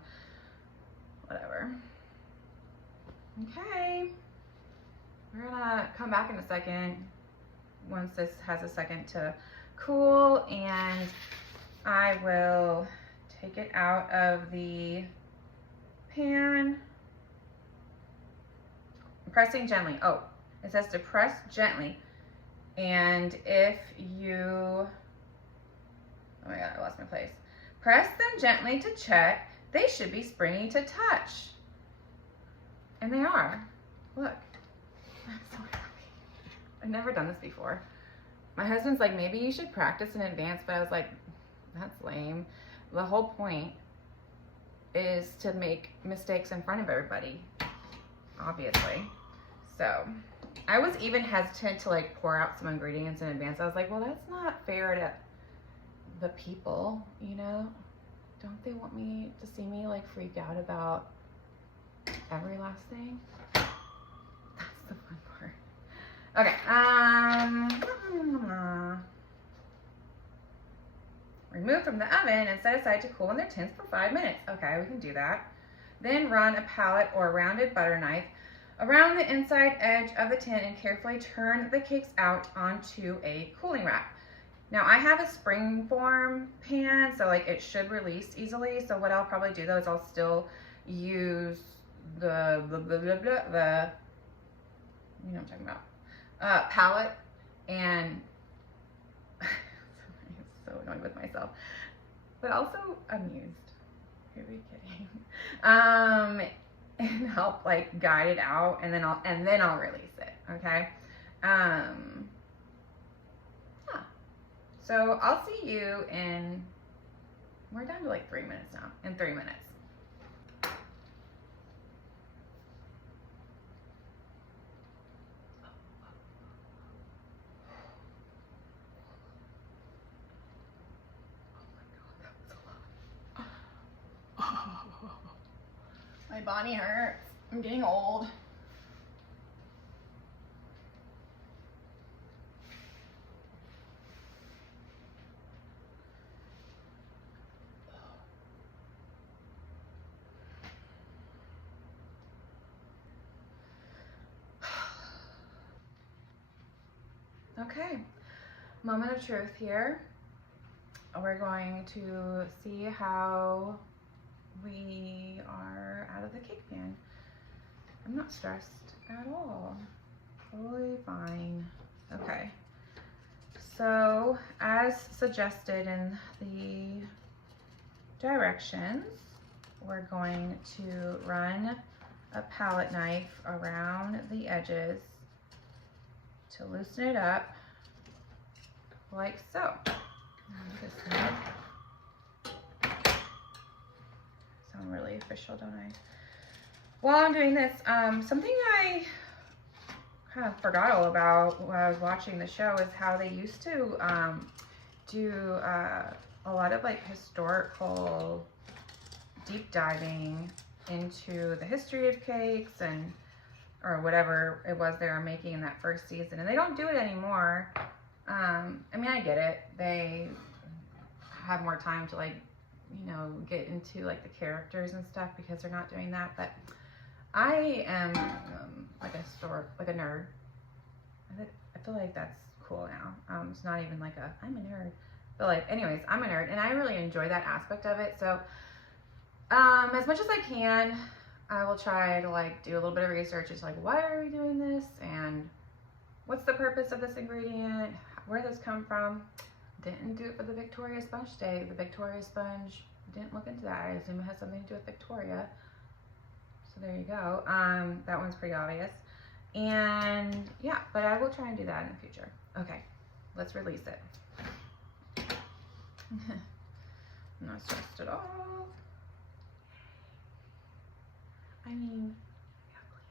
Whatever. Okay. We're gonna come back in a second once this has a second to cool, and I will take it out of the pan. Pressing gently. Oh, it says to press gently. And if you, oh my God, I lost my place. Press them gently to check. They should be springy to touch. And they are. Look. I'm so happy. I've never done this before. My husband's like, maybe you should practice in advance, but I was like, that's lame. The whole point is to make mistakes in front of everybody, obviously. So I was even hesitant to like pour out some ingredients in advance. I was like, well, that's not fair to the people, you know? Don't they want me to see me like freak out about every last thing? That's the fun part. Okay, from the oven and set aside to cool in their tins for 5 minutes. Okay, we can do that. Then run a palette or rounded butter knife around the inside edge of the tin and carefully turn the cakes out onto a cooling rack. Now I have a spring form pan, so like it should release easily. So what I'll probably do though is I'll still use the you know what I'm talking about, palette, and I'm so annoyed with myself, but also amused. Who are we kidding? And help like guide it out, and then I'll release it. Okay. Yeah. So I'll see you in, we're down to like 3 minutes now, in 3 minutes. My body hurts. I'm getting old. Okay, moment of truth here. We're going to see how we are out of the cake pan. I'm not stressed at all. Totally fine. Okay. So, as suggested in the directions, we're going to run a palette knife around the edges to loosen it up, like so. Sound really official, don't I? While I'm doing this, something I kind of forgot all about when I was watching the show is how they used to do a lot of like historical deep diving into the history of cakes and or whatever it was they were making in that first season, and they don't do it anymore. I mean, I get it. They have more time to like, you know, get into like the characters and stuff because they're not doing that. But I am like a nerd. I feel like that's cool now. It's not even like I'm a nerd, but like, anyways, I'm a nerd, and I really enjoy that aspect of it. So, as much as I can, I will try to like do a little bit of research. It's like, why are we doing this, and what's the purpose of this ingredient? Where did this come from? Didn't do it for the Victoria sponge today. The Victoria sponge, didn't look into that. I assume it has something to do with Victoria. So there you go. That one's pretty obvious. And yeah, but I will try and do that in the future. Okay, let's release it. I'm not stressed at all. I mean, I can't believe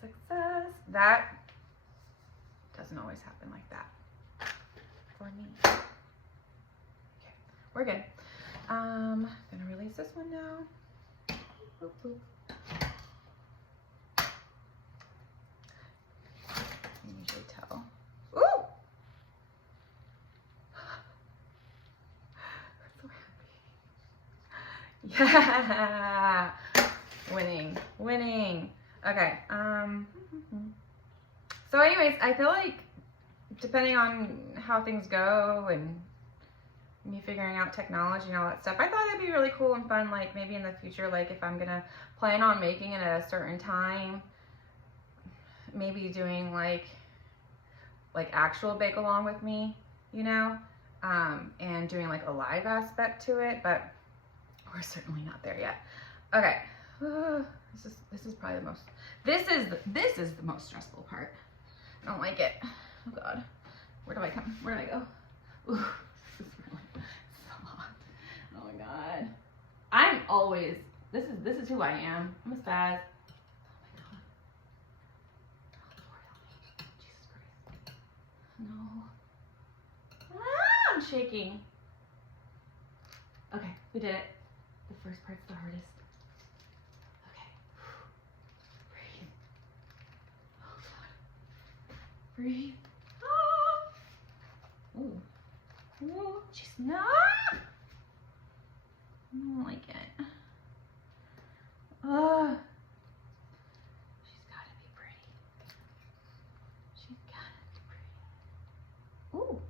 that is success. That doesn't always happen like that for me. Okay, we're good. Gonna release this one now. Boop, boop. You can usually tell. Ooh! I'm so happy. Yeah! Winning, winning. Okay, so anyways, I feel like depending on how things go and me figuring out technology and all that stuff, I thought it'd be really cool and fun, like maybe in the future, like if I'm gonna plan on making it at a certain time, maybe doing like actual bake along with me, you know, and doing like a live aspect to it, but we're certainly not there yet. Okay, this is probably the most, this is the most stressful part. I don't like it. Oh God, where do I come? Where do I go? Ooh, this is really so hot. Oh my God, I'm always, this is who I am. I'm a spaz. Oh my God. Jesus Christ. No. Ah, I'm shaking. Okay, we did it. The first part's the hardest. Okay. Breathe. Oh God. Breathe. Ah. Ooh. Ooh. She's not. I don't like it. Oh. She's gotta be pretty. She's gotta be pretty. Ooh.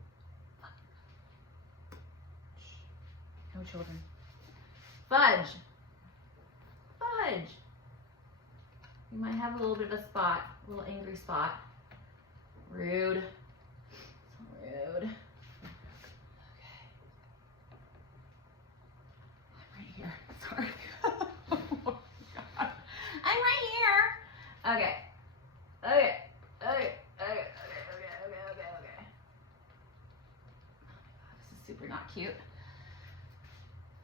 Shh. No children. Fudge. Fudge. You might have a little bit of a spot, a little angry spot. Rude. So rude. Okay. I'm right here. Sorry. Oh my God. I'm right here. Okay. Okay. Okay. Okay. Okay. This is super not cute.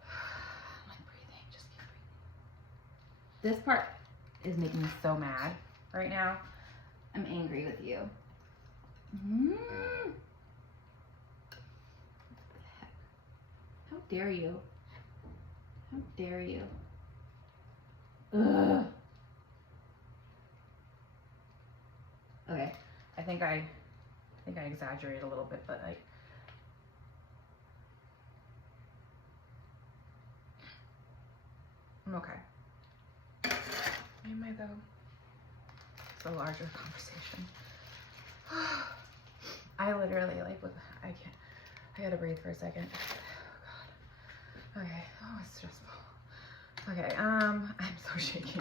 I'm like breathing. Just keep breathing. This part is making me so mad right now. I'm angry with you. How dare you? How dare you? Ugh. Okay, I think I exaggerated a little bit, but I'm okay. Am I though? It's a larger conversation. I literally I gotta breathe for a second. Oh God. Okay. Oh, it's stressful. Okay. I'm so shaky.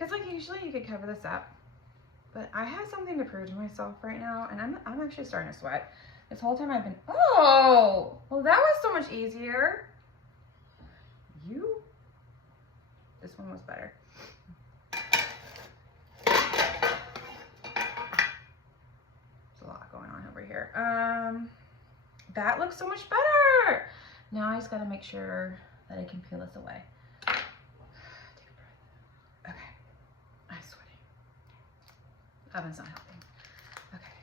It's like usually you could cover this up, but I have something to prove to myself right now, and I'm actually starting to sweat. This whole time I've been. Oh, well that was so much easier. This one was better. Here. That looks so much better. Now I just gotta make sure that I can peel this away. Take a breath. Okay. I'm sweating. The oven's not helping. Okay.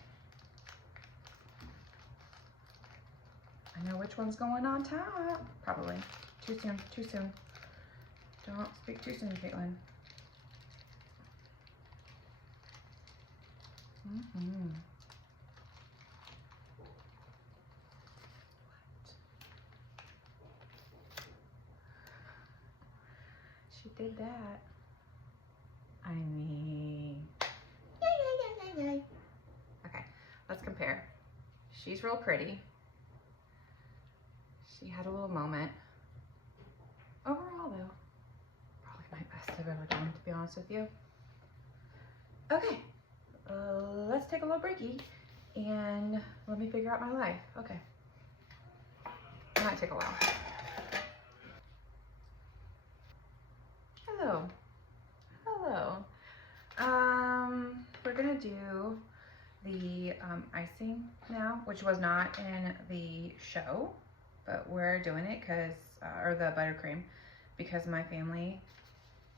I know which one's going on top. Probably. Too soon. Too soon. Don't speak too soon, Caitlin. She did that. I mean, yay. Okay, let's compare. She's real pretty. She had a little moment. Overall though, probably my best I've ever done, to be honest with you. Okay, let's take a little breaky and let me figure out my life. Okay, it might take a while. Hello. We're gonna do the icing now, which was not in the show, but we're doing it because, or the buttercream, because my family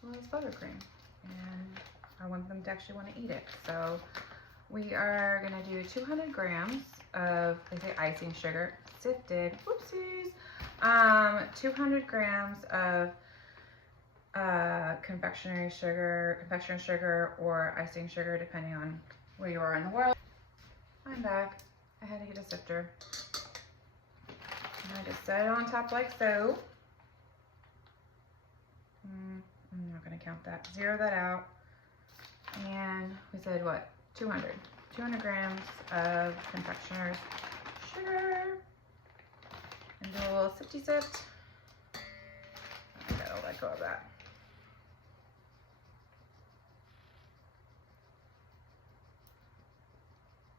loves buttercream and I want them to actually want to eat it. So we are gonna do 200 grams of, they say icing sugar, sifted, whoopsies, 200 grams of confectionery sugar or icing sugar, depending on where you are in the world. I'm back. I had to get a sifter. And I just set it on top like so. I'm not gonna count that. Zero that out. And we said what? 200 grams of confectioner's sugar. And do a little sifty sift. I gotta let go of that.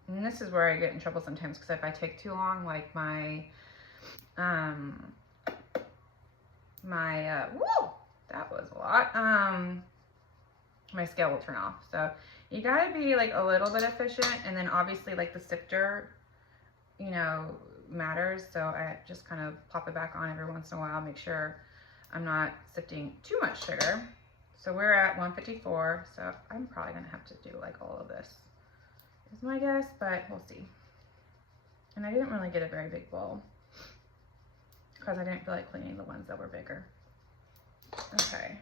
And this is where I get in trouble sometimes, because if I take too long, like my, whoa, that was a lot. My scale will turn off. So you gotta be like a little bit efficient, and then obviously like the sifter, you know, matters. So I just kind of pop it back on every once in a while, make sure I'm not sifting too much sugar. So we're at 154. So I'm probably gonna have to do like all of this, is my guess, but we'll see. And I didn't really get a very big bowl because I didn't feel like cleaning the ones that were bigger. Okay.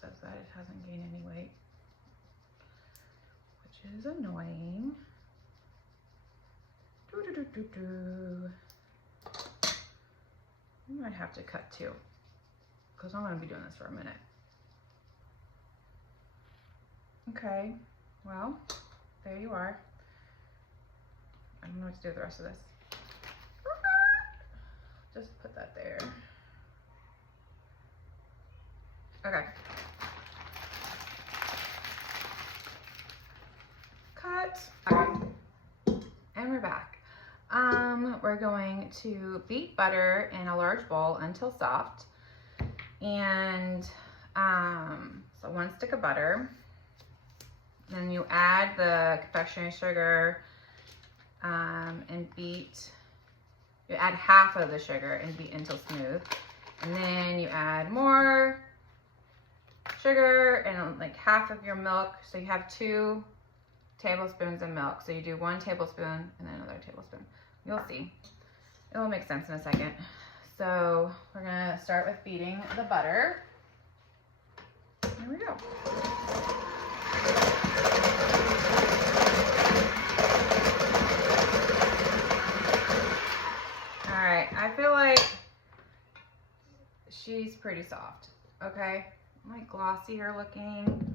Says that it hasn't gained any weight, which is annoying. I might have to cut two because I'm going to be doing this for a minute. Okay, well, there you are. I don't know what to do with the rest of this. Just put that there. Okay. Cut. All right. And we're back. We're going to beat butter in a large bowl until soft. And so 1 stick of butter. Then you add the confectionery sugar and beat. You add half of the sugar and beat until smooth. And then you add more sugar and like half of your milk. So you have 2 tablespoons of milk. So you do 1 tablespoon and then another tablespoon. You'll see. It will make sense in a second. So we're gonna start with beating the butter. Here we go. All right, I feel like she's pretty soft, okay? Like glossier looking.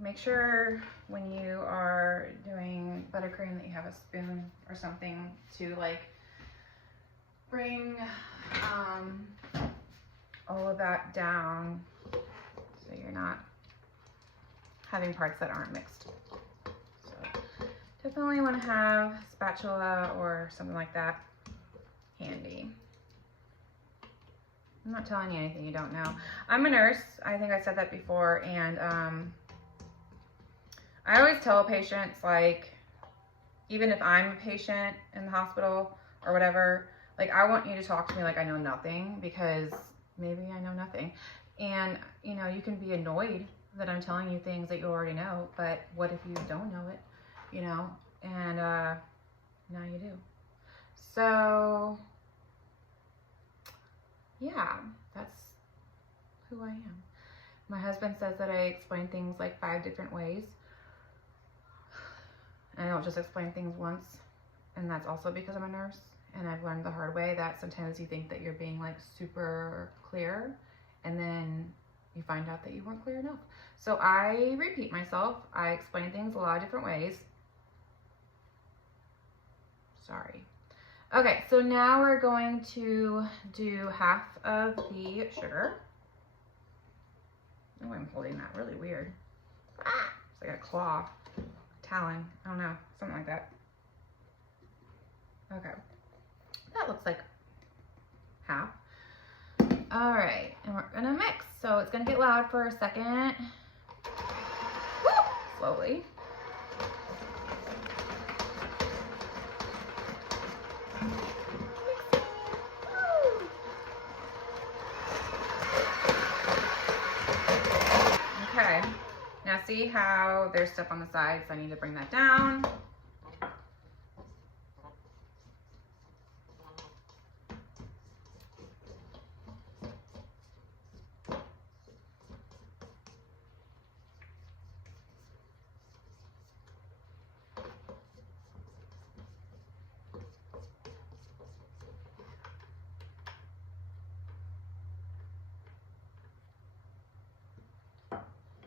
Make sure when you are doing buttercream that you have a spoon or something to like bring all of that down so you're not having parts that aren't mixed. So definitely want to have a spatula or something like that handy. I'm not telling you anything you don't know. I'm a nurse. I think I said that before, and I always tell patients, like, even if I'm a patient in the hospital or whatever, like, I want you to talk to me like I know nothing, because maybe I know nothing. And, you know, you can be annoyed that I'm telling you things that you already know, but what if you don't know it, you know? And now you do. So, yeah, that's who I am. My husband says that I explain things like 5 different ways. I don't just explain things once, and that's also because I'm a nurse, and I've learned the hard way that sometimes you think that you're being like super clear, and then you find out that you weren't clear enough. So I repeat myself. I explain things a lot of different ways. Sorry. Okay, so now we're going to do half of the sugar. Oh, I'm holding that really weird. Ah, it's like a claw. Talon, I don't know, something like that. Okay, that looks like half. All right, and we're gonna mix. So it's gonna get loud for a second. Woo! Slowly. Okay. Now see how there's stuff on the sides, so I need to bring that down.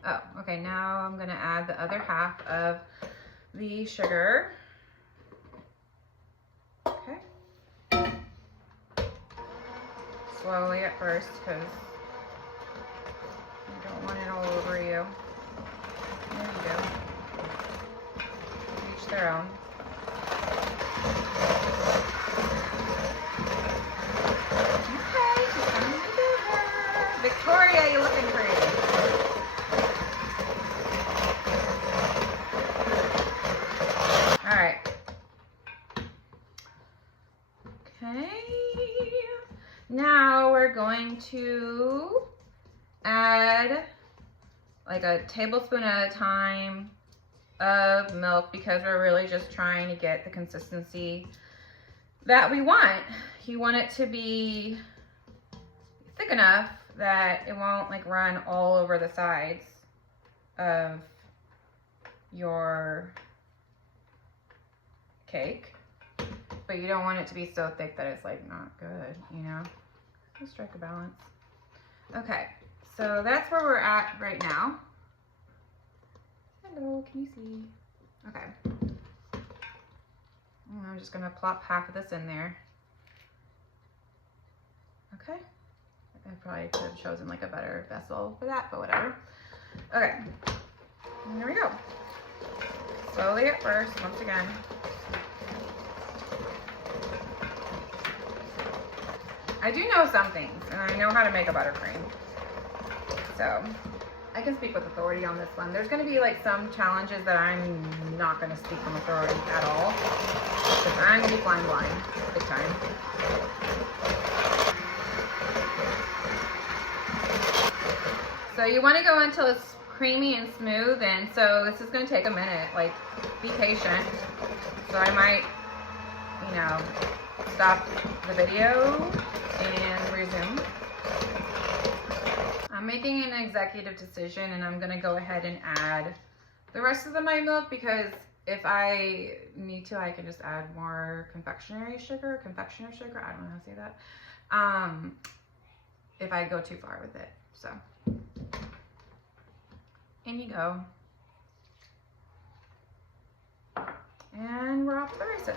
Oh, okay, now I'm gonna add the other half of the sugar. Okay. Slowly at first, because you don't want it all over you. There you go. Each their own. Okay, she's coming together. Victoria, you're looking pretty. All right. Okay. Now we're going to add like a tablespoon at a time of milk, because we're really just trying to get the consistency that we want. You want it to be thick enough that it won't like run all over the sides of your cake, but you don't want it to be so thick that it's like not good, you know? Just strike a balance. Okay, so that's where we're at right now. Hello, can you see? Okay. I'm just gonna plop half of this in there. Okay. I probably could have chosen like a better vessel for that, but whatever. Okay, and there we go. Slowly at first, once again. I do know some things, and I know how to make a buttercream. So, I can speak with authority on this one. There's gonna be like some challenges that I'm not gonna speak from authority at all, because I'm gonna be flying blind big time. So you wanna go until it's creamy and smooth, and so this is gonna take a minute, like be patient. So I might, you know, stop the video and resume. I'm making an executive decision, and I'm gonna go ahead and add the rest of my milk, because if I need to, I can just add more confectioner sugar, I don't know how to say that, if I go too far with it. So, in you go. And we're off to the races.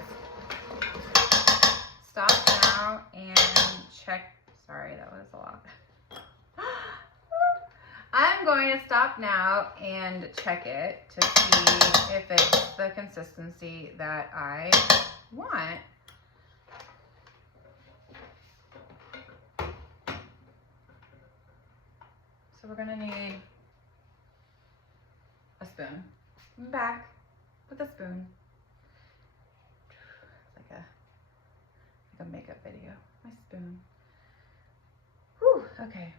Stop now and check. Sorry, that was a lot. I'm going to stop now and check it to see if it's the consistency that I want. So we're gonna need a spoon. I'm back with a spoon. It's like a makeup video. My spoon. Whew, okay.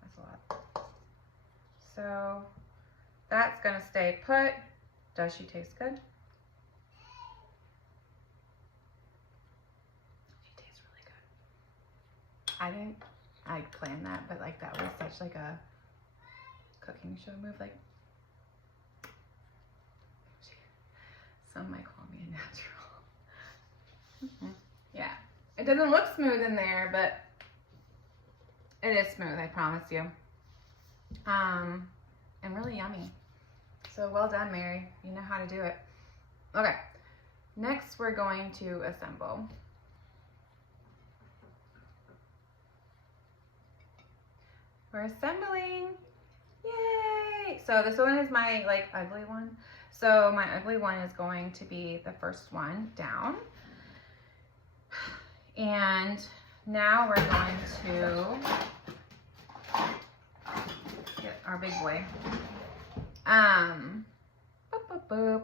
That's a lot. So that's gonna stay put. Does she taste good? She tastes really good. I planned that, but like that was such like a cooking show move. Like, some might call me a natural. Yeah, it doesn't look smooth in there, but it is smooth, I promise you. And really yummy. So well done, Mary. You know how to do it. Okay, next we're going to assemble. We're assembling. Yay! So this one is my like ugly one. So my ugly one is going to be the first one down. And now we're going to get our big boy. Boop, boop, boop.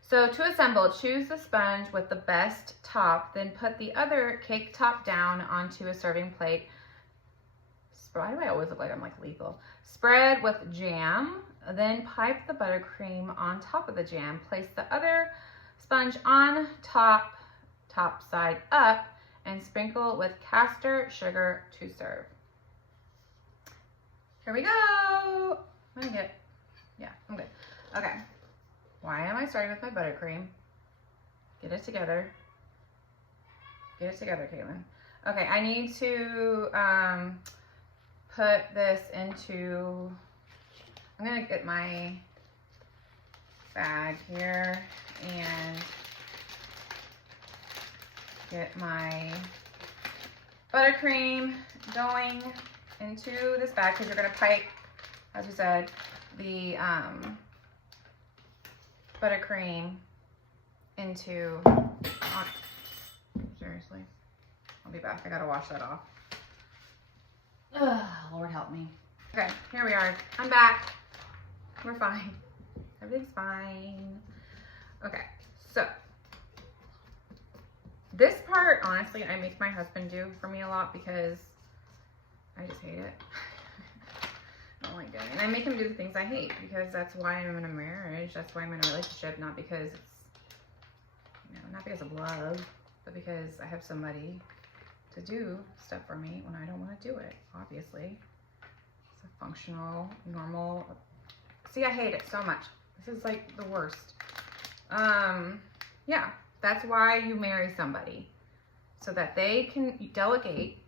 So to assemble, choose the sponge with the best top, then put the other cake top down onto a serving plate. Why do I always look like I'm like legal? Spread with jam, then pipe the buttercream on top of the jam. Place the other sponge on top, top side up, and sprinkle with caster sugar to serve. Here we go. I'm gonna get, yeah, I'm good. Okay, why am I starting with my buttercream? Get it together. Get it together, Caitlin. Okay, I need to put this into, I'm gonna get my bag here and get my buttercream going into this bag, because you're gonna pipe, as we said, the buttercream into, seriously, I'll be back, I gotta wash that off. Ugh, Lord help me. Okay, here we are. I'm back. We're fine. Everything's fine. Okay, so this part, honestly, I make my husband do for me a lot because I just hate it. I don't like it. And I make him do the things I hate because that's why I'm in a marriage. That's why I'm in a relationship, not because it's, you know, not because of love, but because I have somebody to do stuff for me when I don't want to do it, obviously. It's a functional, normal, see, I hate it so much. This is like the worst. Yeah, that's why you marry somebody, so that they can delegate.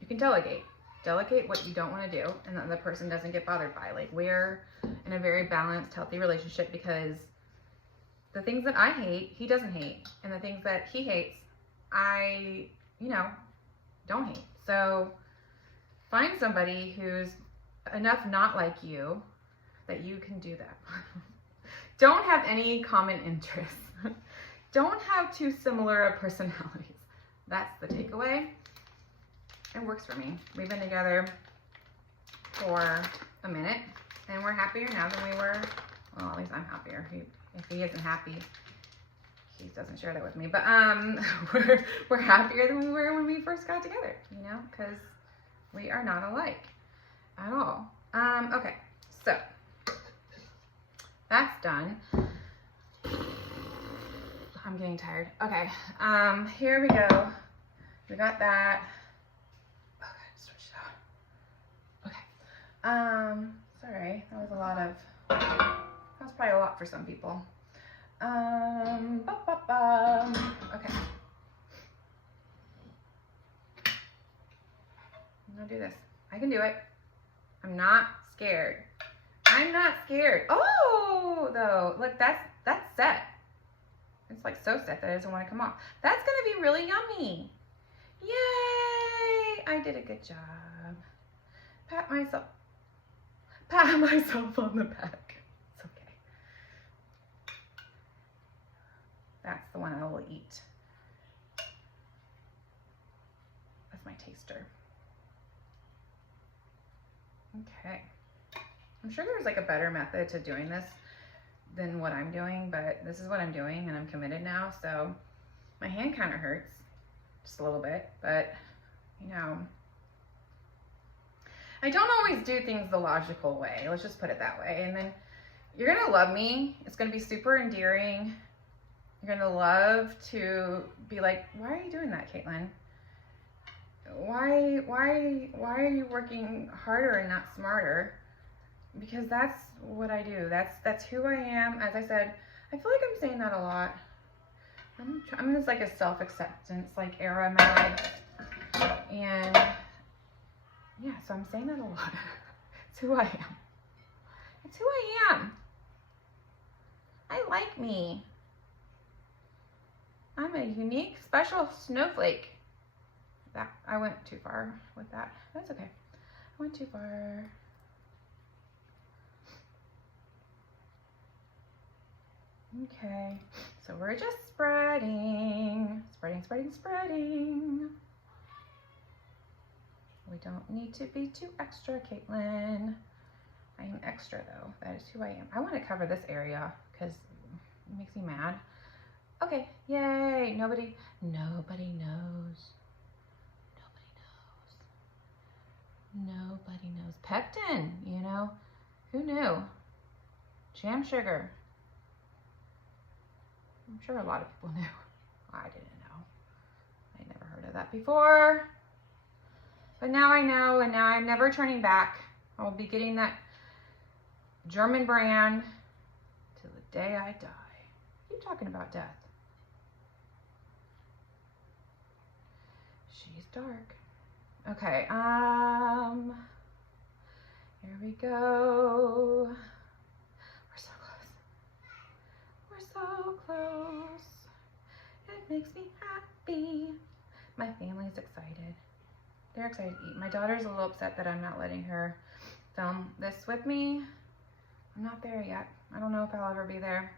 You can delegate what you don't want to do, and the other person doesn't get bothered by. Like, we're in a very balanced, healthy relationship, because the things that I hate, he doesn't hate, and the things that he hates, I, don't hate. So find somebody who's enough not like you that you can do that. Don't have any common interests. Don't have too similar personalities. That's the takeaway. It works for me. We've been together for a minute, and we're happier now than we were. Well, at least I'm happier. If he isn't happy, he doesn't share that with me. But we're happier than we were when we first got together, because we are not alike at all. Okay, so that's done. I'm getting tired. Okay, here we go. We got that. Okay, switch it out. Okay. Sorry, that was probably a lot for some people. Okay. I'm gonna do this. I can do it. I'm not scared. I'm not scared. Oh, though, look, that's set. It's like so set that it doesn't want to come off. That's gonna be really yummy. Yay! I did a good job. Pat myself on the back. It's okay. That's the one I will eat. That's my taster. Okay. I'm sure there's like a better method to doing this than what I'm doing, but this is what I'm doing, and I'm committed now, so my hand kind of hurts just a little bit, but I don't always do things the logical way. Let's just put it that way. And then you're gonna love me. It's gonna be super endearing. You're gonna love to be like, why are you doing that, Caitlin? Why are you working harder and not smarter? Because that's what I do. That's who I am. As I said, I feel like I'm saying that a lot. I'm in this like a self-acceptance era in my life. And yeah, so I'm saying that a lot. It's who I am. It's who I am. I like me. I'm a unique, special snowflake. That I went too far with that. That's okay. I went too far. Okay, so we're just spreading. We don't need to be too extra, Caitlin. I am extra though. That is who I am. I want to cover this area because it makes me mad. Okay, yay. Nobody knows. Nobody knows. Pectin, who knew? Jam sugar. I'm sure a lot of people knew. I didn't know. I never heard of that before. But now I know, and now I'm never turning back. I will be getting that German brand till the day I die. Keep talking about death. She's dark. Okay, here we go. We're so close. We're so close. It makes me happy. My family's excited. They're excited to eat. My daughter's a little upset that I'm not letting her film this with me. I'm not there yet. I don't know if I'll ever be there.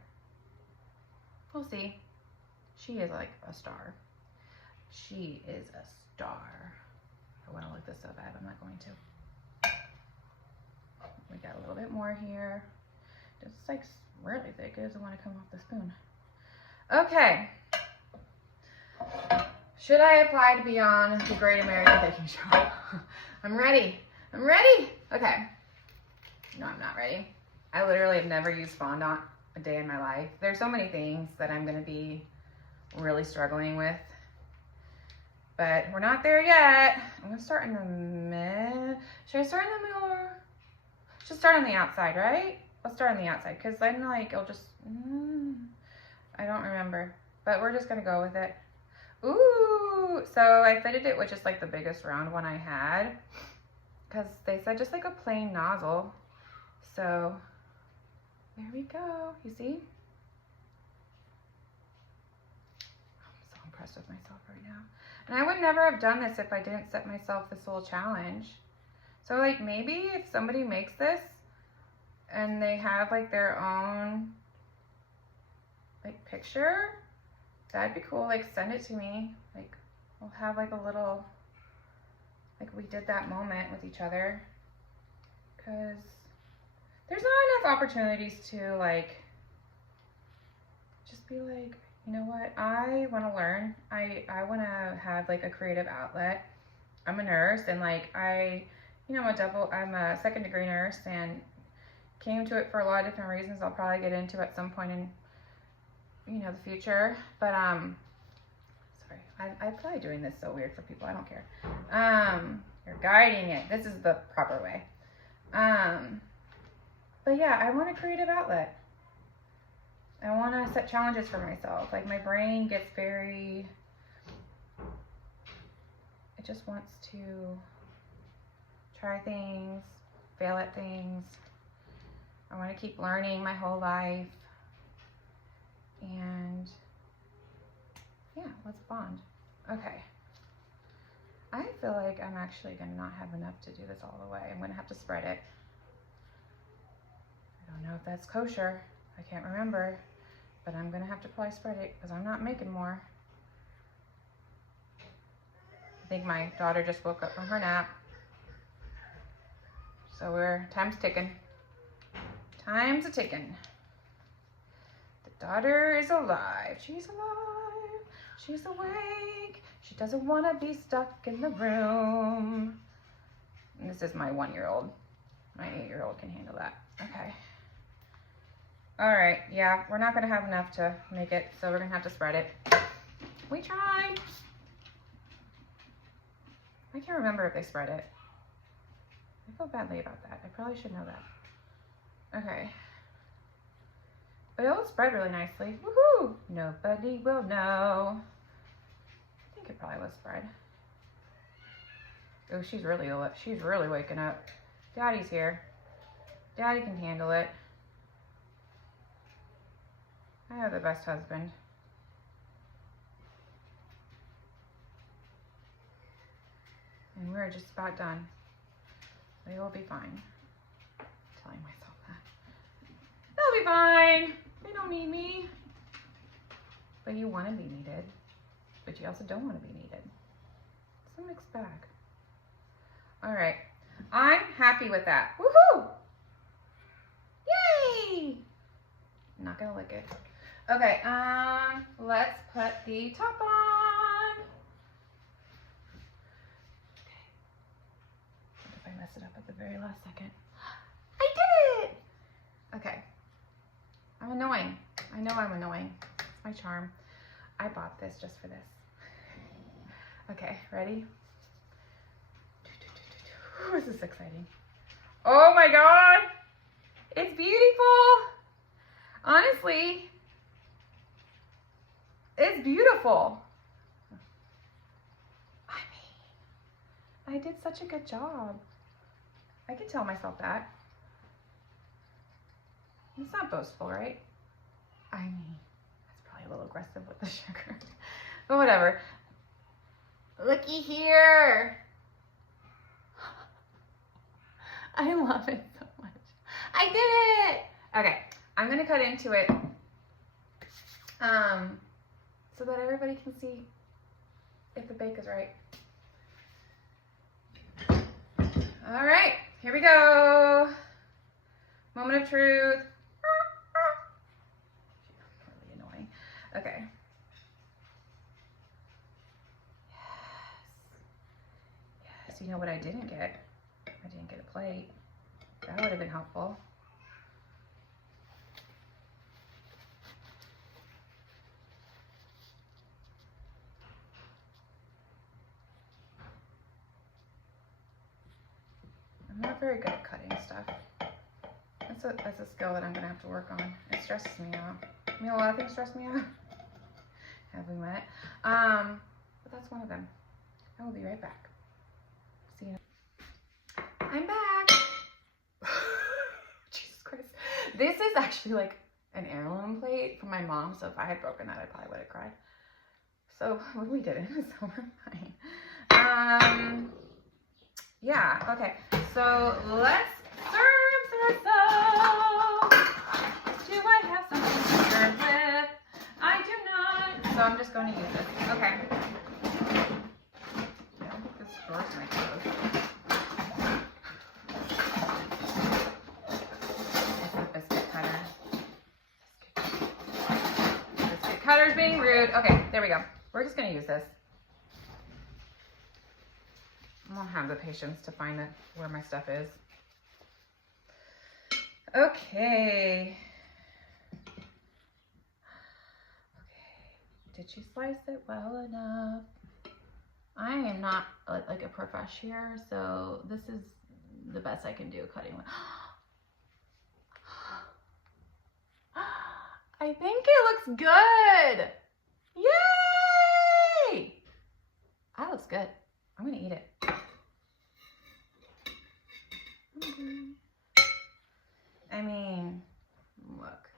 We'll see. She is like a star. She is a star. I want to look this so bad, I'm not going to. We got a little bit more here. It's like really thick. It doesn't want to come off the spoon. Okay. Should I apply to be on the Great American Baking Show? I'm ready. I'm ready. Okay. No, I'm not ready. I literally have never used fondant a day in my life. There's so many things that I'm going to be really struggling with. But we're not there yet. I'm going to start in the mid. Should I start in the middle or? Should start on the outside, right? Let's start on the outside because then like it'll just, I don't remember. but we're just gonna go with it. Ooh, so I fitted it with just like the biggest round one I had, because they said just like a plain nozzle. So there we go, you see? I'm so impressed with myself right now. And I would never have done this if I didn't set myself this little challenge. So like maybe if somebody makes this and they have like their own like picture, that'd be cool. Like send it to me. Like we'll have like a little, like we did that moment with each other, because there's not enough opportunities to like just be like, you know what, I want to learn. I want to have like a creative outlet. I'm a nurse, and like I'm a second degree nurse and came to it for a lot of different reasons I'll probably get into at some point in the future. But sorry, I'm probably doing this so weird for people. I don't care. You're guiding it. This is the proper way. But yeah, I want a creative outlet. I want to set challenges for myself. Like my brain gets it just wants to try things, fail at things. I want to keep learning my whole life. And yeah, let's bond. Okay. I feel like I'm actually going to not have enough to do this all the way. I'm going to have to spread it. I don't know if that's kosher. I can't remember. But I'm going to have to probably spread it because I'm not making more. I think my daughter just woke up from her nap. So time's ticking. Time's a ticking. The daughter is alive. She's alive. She's awake. She doesn't want to be stuck in the room. And this is my 1-year-old. My 8-year-old can handle that. Okay. All right, yeah, we're not gonna have enough to make it, so we're gonna have to spread it. We tried. I can't remember if they spread it. I feel badly about that. I probably should know that. Okay. But it'll spread really nicely. Woohoo! Nobody will know. I think it probably was spread. Oh, she's really waking up. Daddy's here. Daddy can handle it. I have the best husband. And we're just about done. They will be fine. I'm telling myself that. They'll be fine. They don't need me. But you want to be needed. But you also don't want to be needed. It's a mixed bag. All right. I'm happy with that. Woohoo! Yay! I'm not gonna lick it. Okay, let's put the top on. Okay. What if I mess it up at the very last second? I did it! Okay. I'm annoying. I know I'm annoying. It's my charm. I bought this just for this. Okay, ready? This is exciting. Oh my God! It's beautiful! Honestly, it's beautiful. I mean, I did such a good job. I can tell myself that. It's not boastful, right? I mean, that's probably a little aggressive with the sugar. But whatever. Looky here. I love it so much. I did it! Okay, I'm gonna cut into it so that everybody can see if the bake is right. All right, here we go. Moment of truth. Really annoying. Okay. Yes, you know what I didn't get? I didn't get a plate. That would have been helpful. I'm not very good at cutting stuff. That's a skill that I'm gonna have to work on. It stresses me out. I mean, a lot of things stress me out. have we met? But that's one of them. I will be right back. See you. I'm back. Jesus Christ. This is actually like an heirloom plate from my mom, so if I had broken that, I probably would have cried. So we didn't, so we're fine. Yeah, okay. So let's serve. Do I have something to serve with? I do not. So I'm just going to use this. Okay. I don't think this drawer's my clothes. It's a biscuit cutter. Biscuit cutter's being rude. Okay, there we go. We're just going to use this. I don't have the patience to find where my stuff is. Okay. Did you slice it well enough? I am not like a professional here, so this is the best I can do cutting with. I think it looks good. Yay! That looks good. I'm gonna eat it. I mean, look.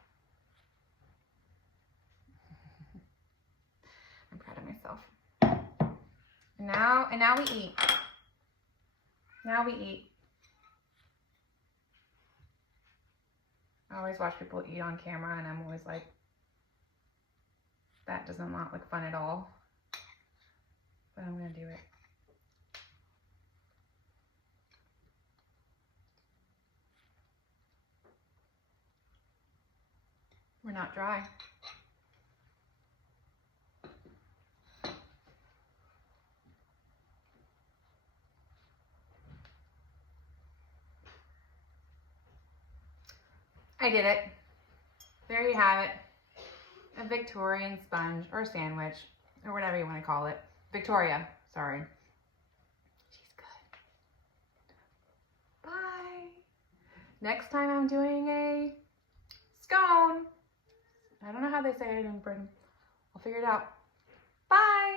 I'm proud of myself. And now we eat. Now we eat. I always watch people eat on camera and I'm always like, that does not look fun at all. But I'm gonna do it. We're not dry. I did it. There you have it. A Victorian sponge or sandwich or whatever you want to call it. Victoria, sorry. She's good. Bye. Next time I'm doing a scone. I don't know how they say it in Britain. I'll figure it out. Bye.